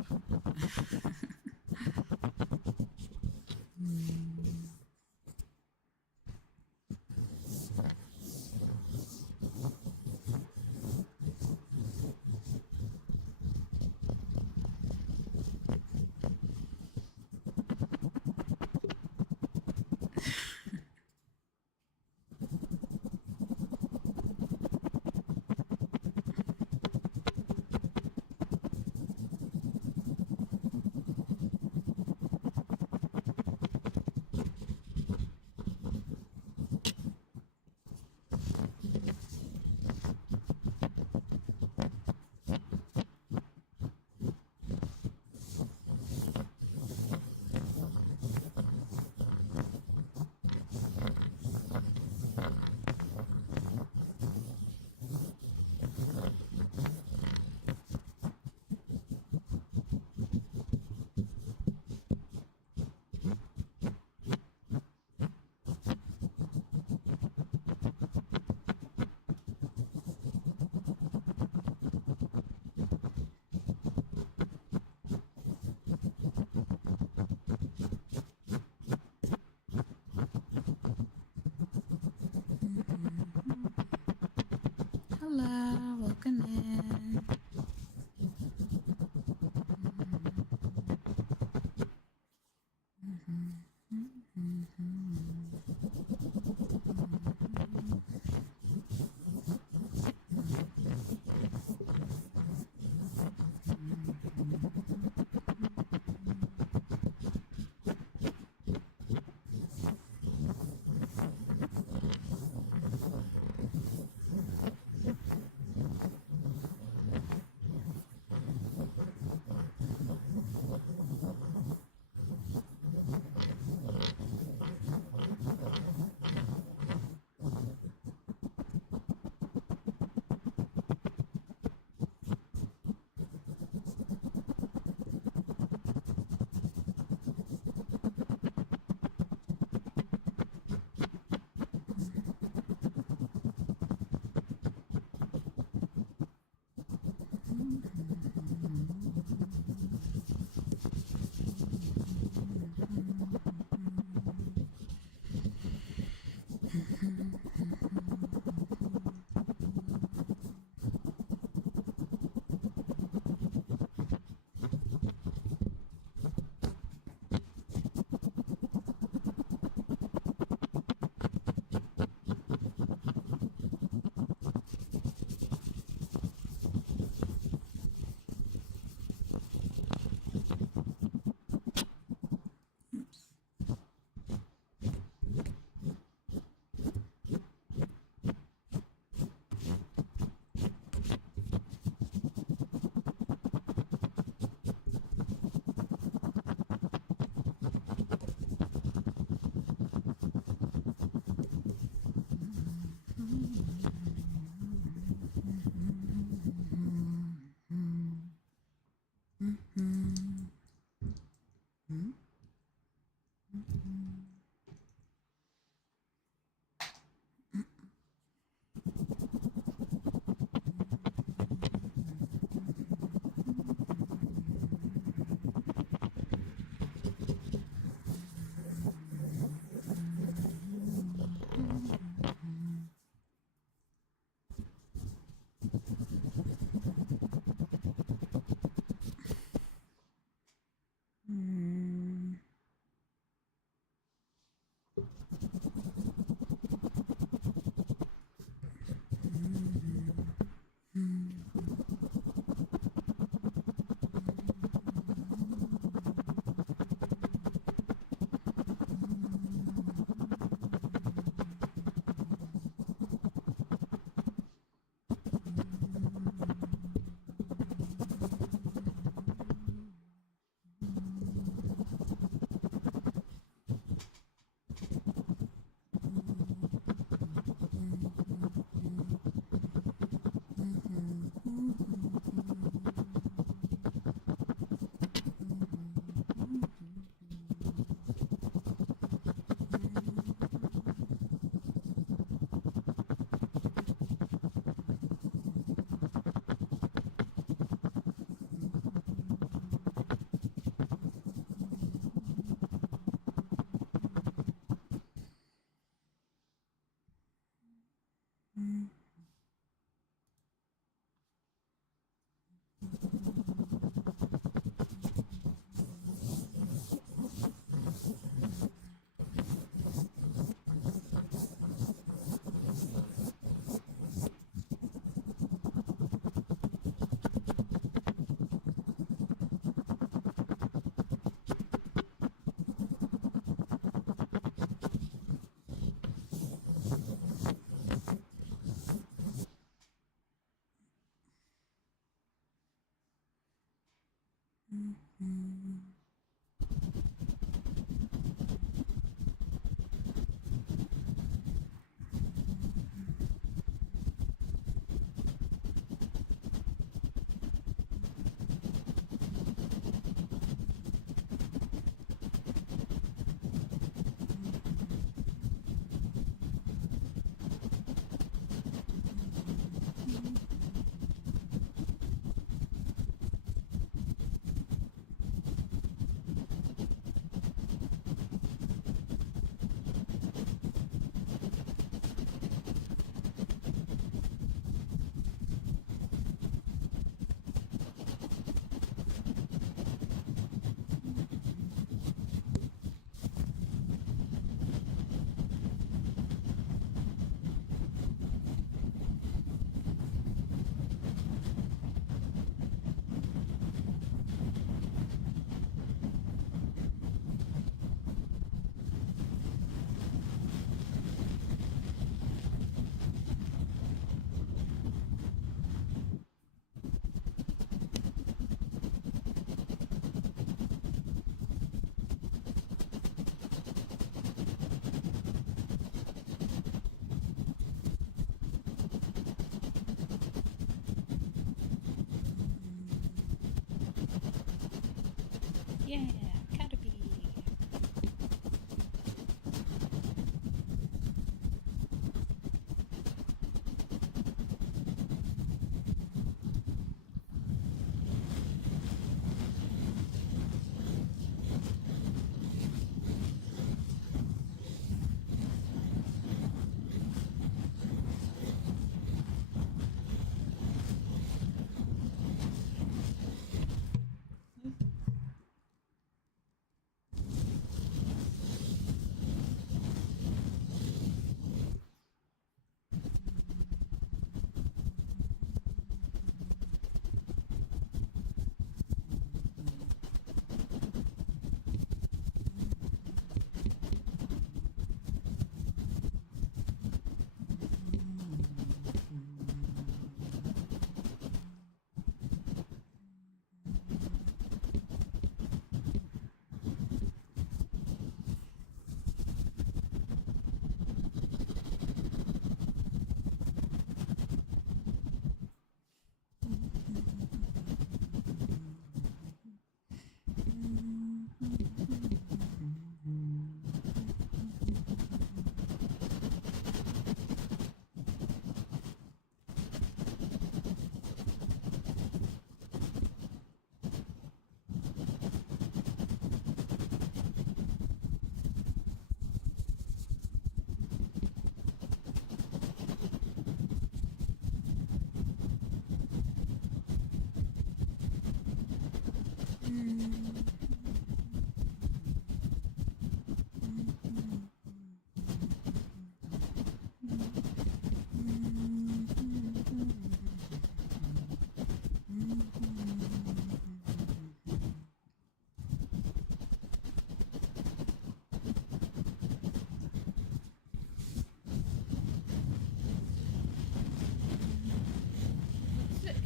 Yeah, Caterpie.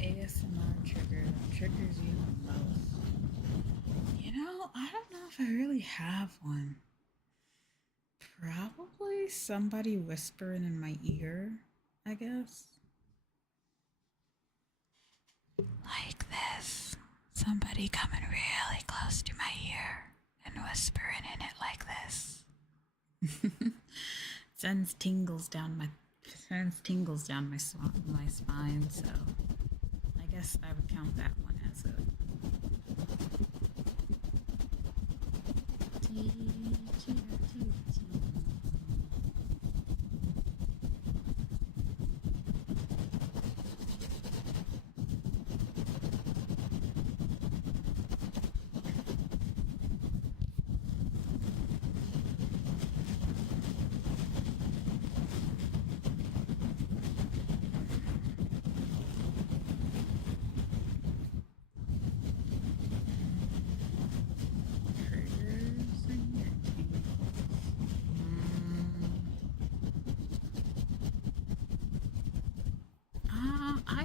ASMR trigger that triggers you the most? You know, I don't know if I really have one. Probably somebody whispering in my ear, I guess. Like this. Somebody coming really close to my ear and whispering in it like this. Sends tingles down my spine, so I guess I would count that one as a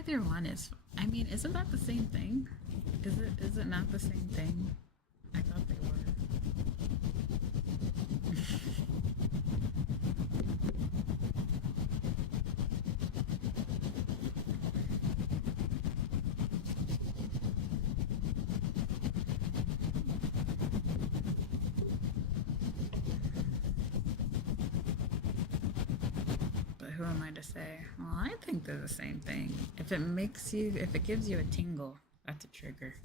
Either one is. I mean, isn't that the same thing? Is it not the same thing? I thought they were. But who am I to say? Well, I think they're the same thing. If it gives you a tingle, that's a trigger.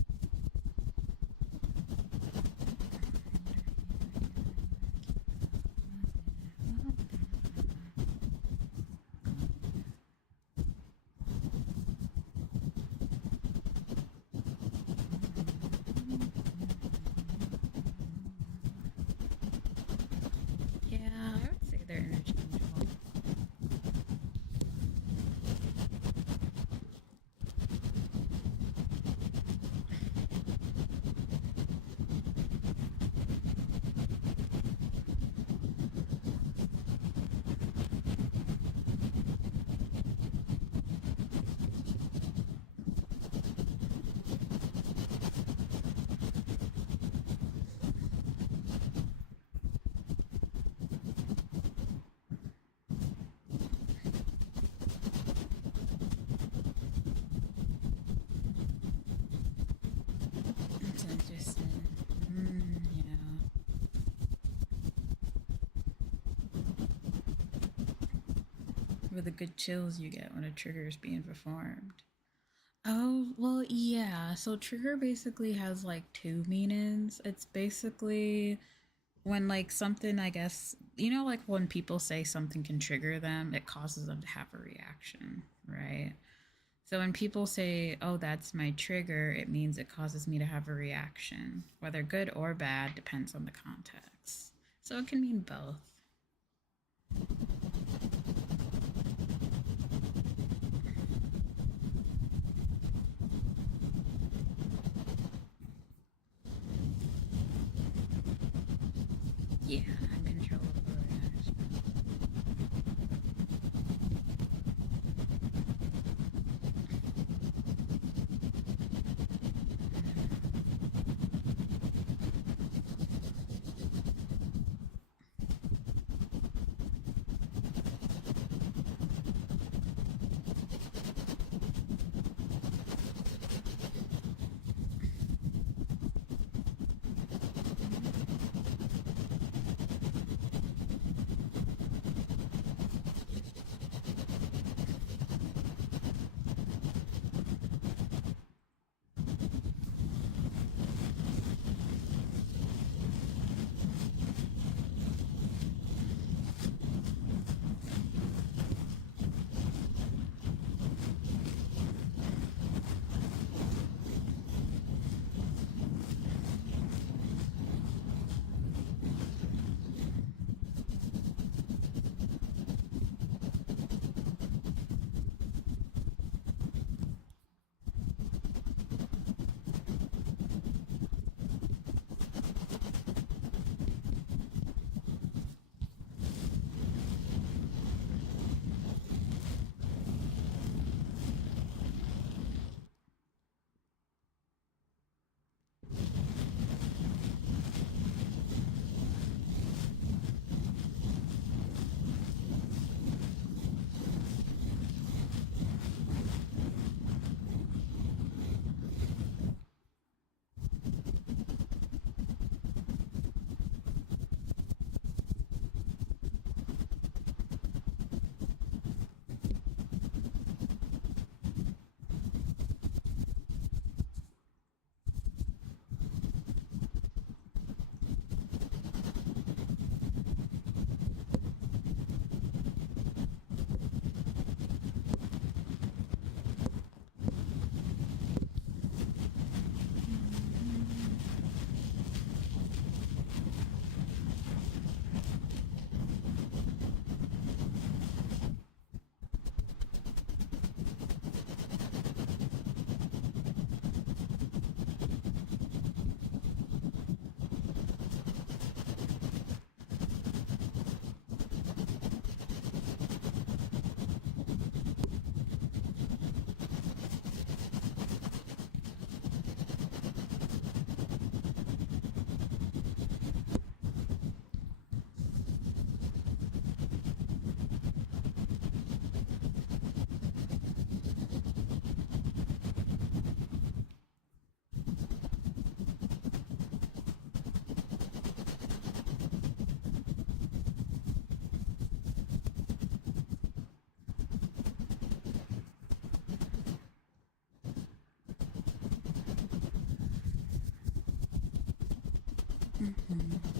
Yeah, I would say they're interchangeable. It's interesting. Yeah. With the good chills you get when a trigger is being performed. Oh, well, yeah. So trigger basically has like two meanings. It's basically when like something, I guess, like when people say something can trigger them, it causes them to have a reaction, right? So when people say, "Oh, that's my trigger," it means it causes me to have a reaction, whether good or bad, depends on the context. So it can mean both. Yeah, uncontrollable reaction. Mm-hmm.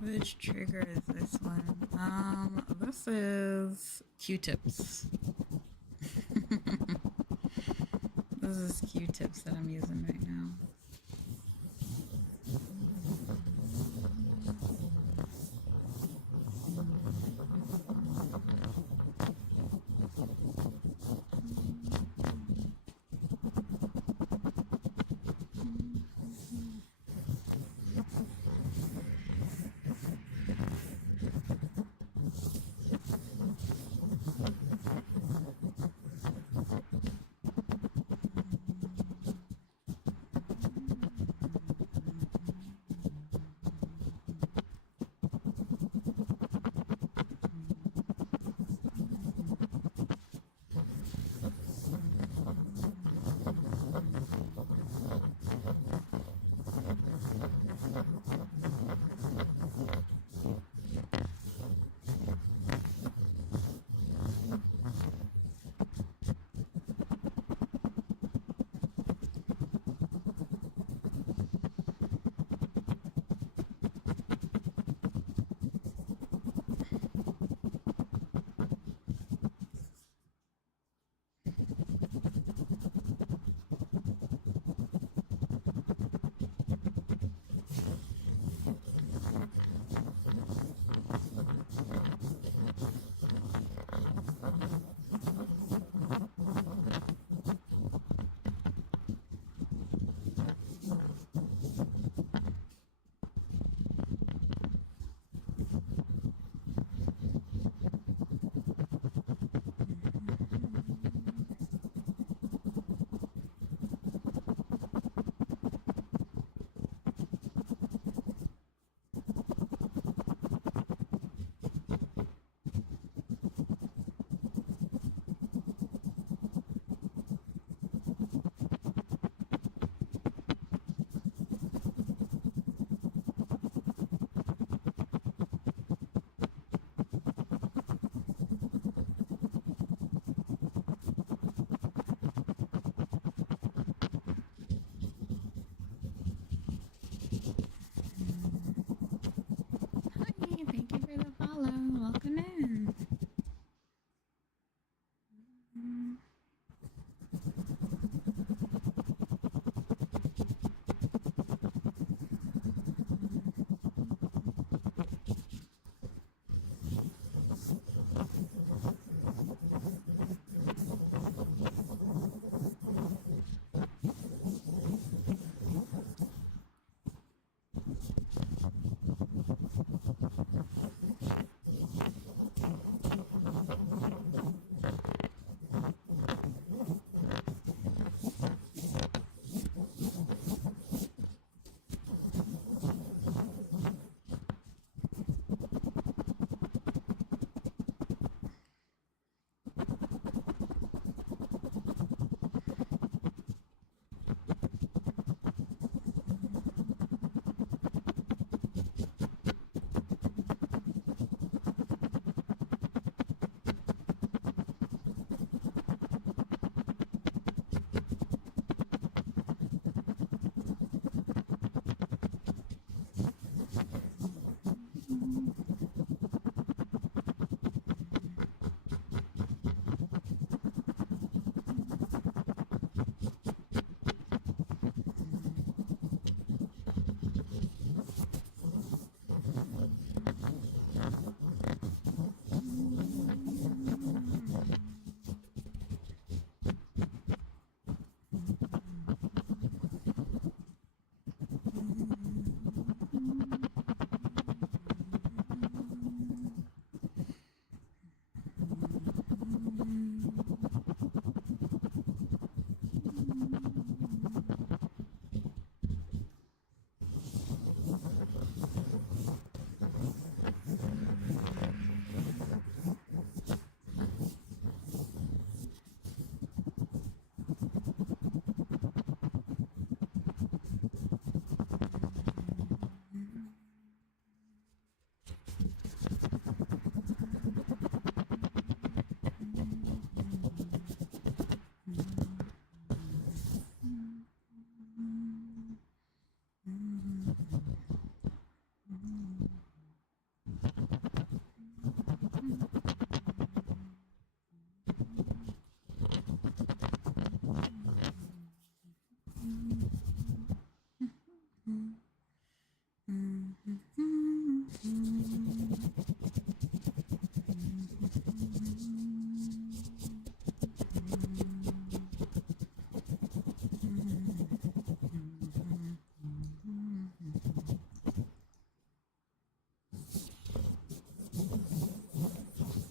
Which trigger is this one? This is Q-tips. This is Q-tips that I'm using right now.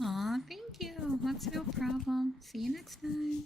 Aw, thank you. That's no problem. See you next time.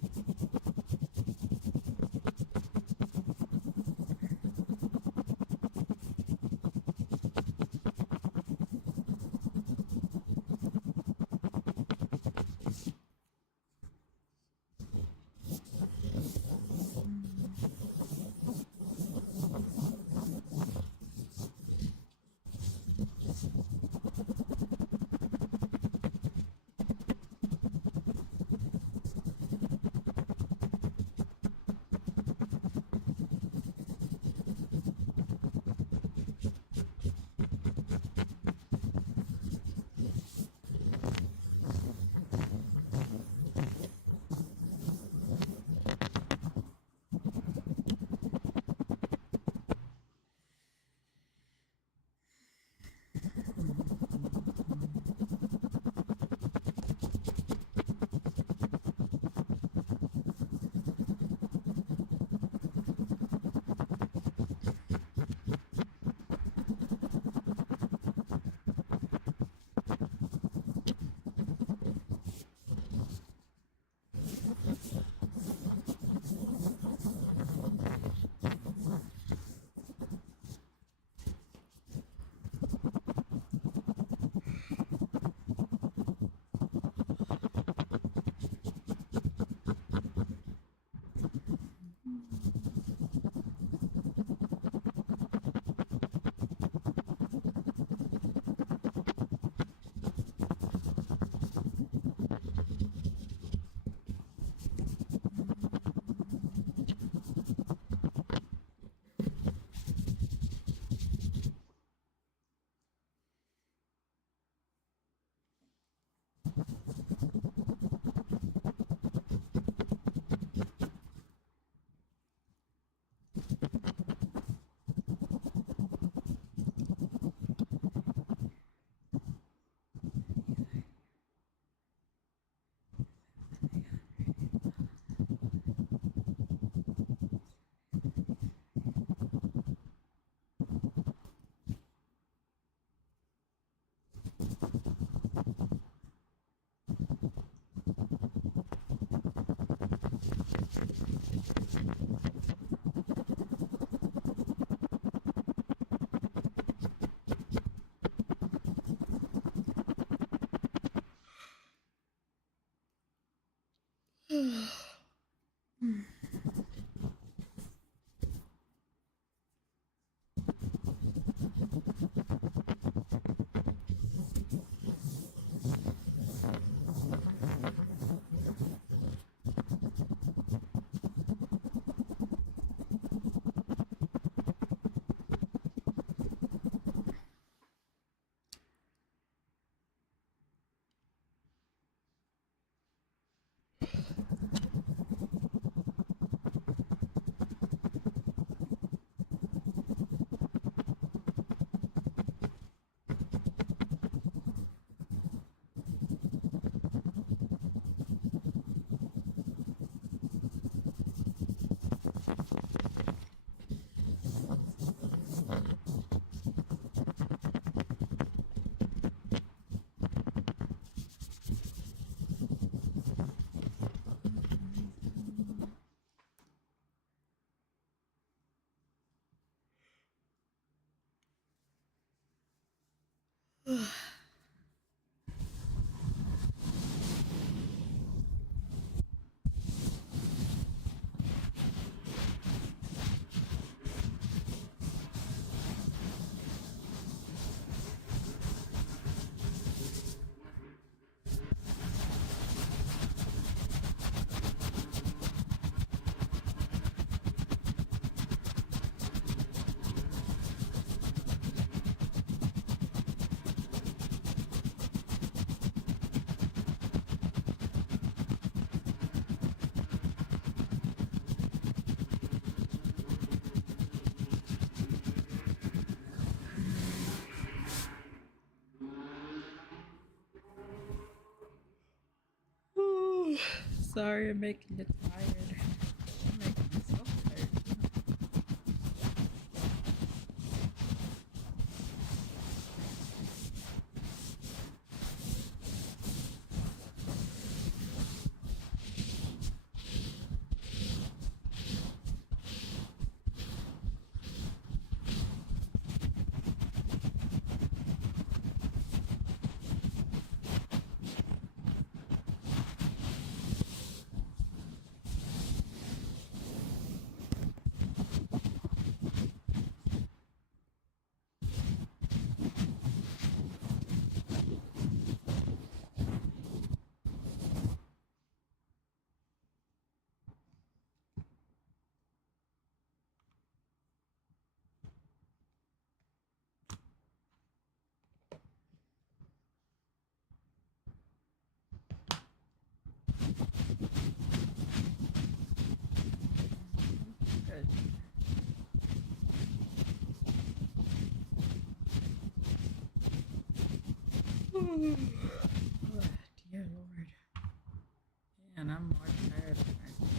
Sorry, I'm making you tired. I'm making myself tired. pleasure. Oh, dear Lord. Man, I'm more tired than I am.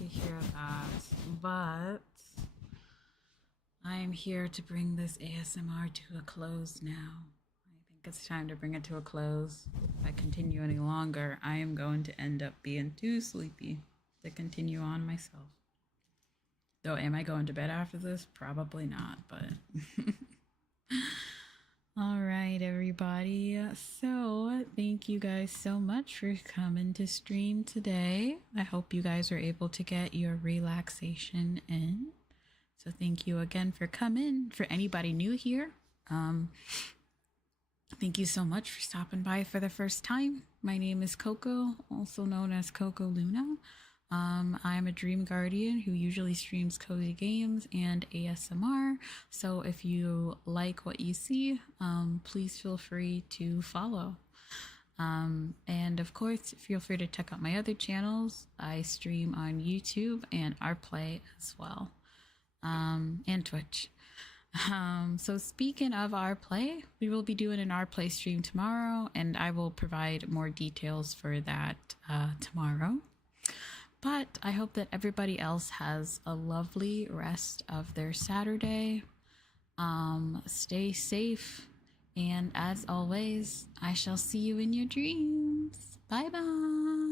to hear that. But I'm here to bring this ASMR to a close now. I think it's time to bring it to a close. If I continue any longer, I am going to end up being too sleepy to continue on myself. Though, am I going to bed after this? Probably not, but... All right, everybody. So, thank you guys so much for coming to stream today. I hope you guys are able to get your relaxation in. So, thank you again for coming. For anybody new here, thank you so much for stopping by for the first time. My name is Coco, also known as KokoLuna. I'm a dream guardian who usually streams cozy games and ASMR. So if you like what you see, please feel free to follow. And of course, feel free to check out my other channels. I stream on YouTube and Artplay as well, and Twitch. So speaking of Artplay, we will be doing an Artplay stream tomorrow, and I will provide more details for that tomorrow. But I hope that everybody else has a lovely rest of their Saturday. Stay safe. And as always, I shall see you in your dreams. Bye bye.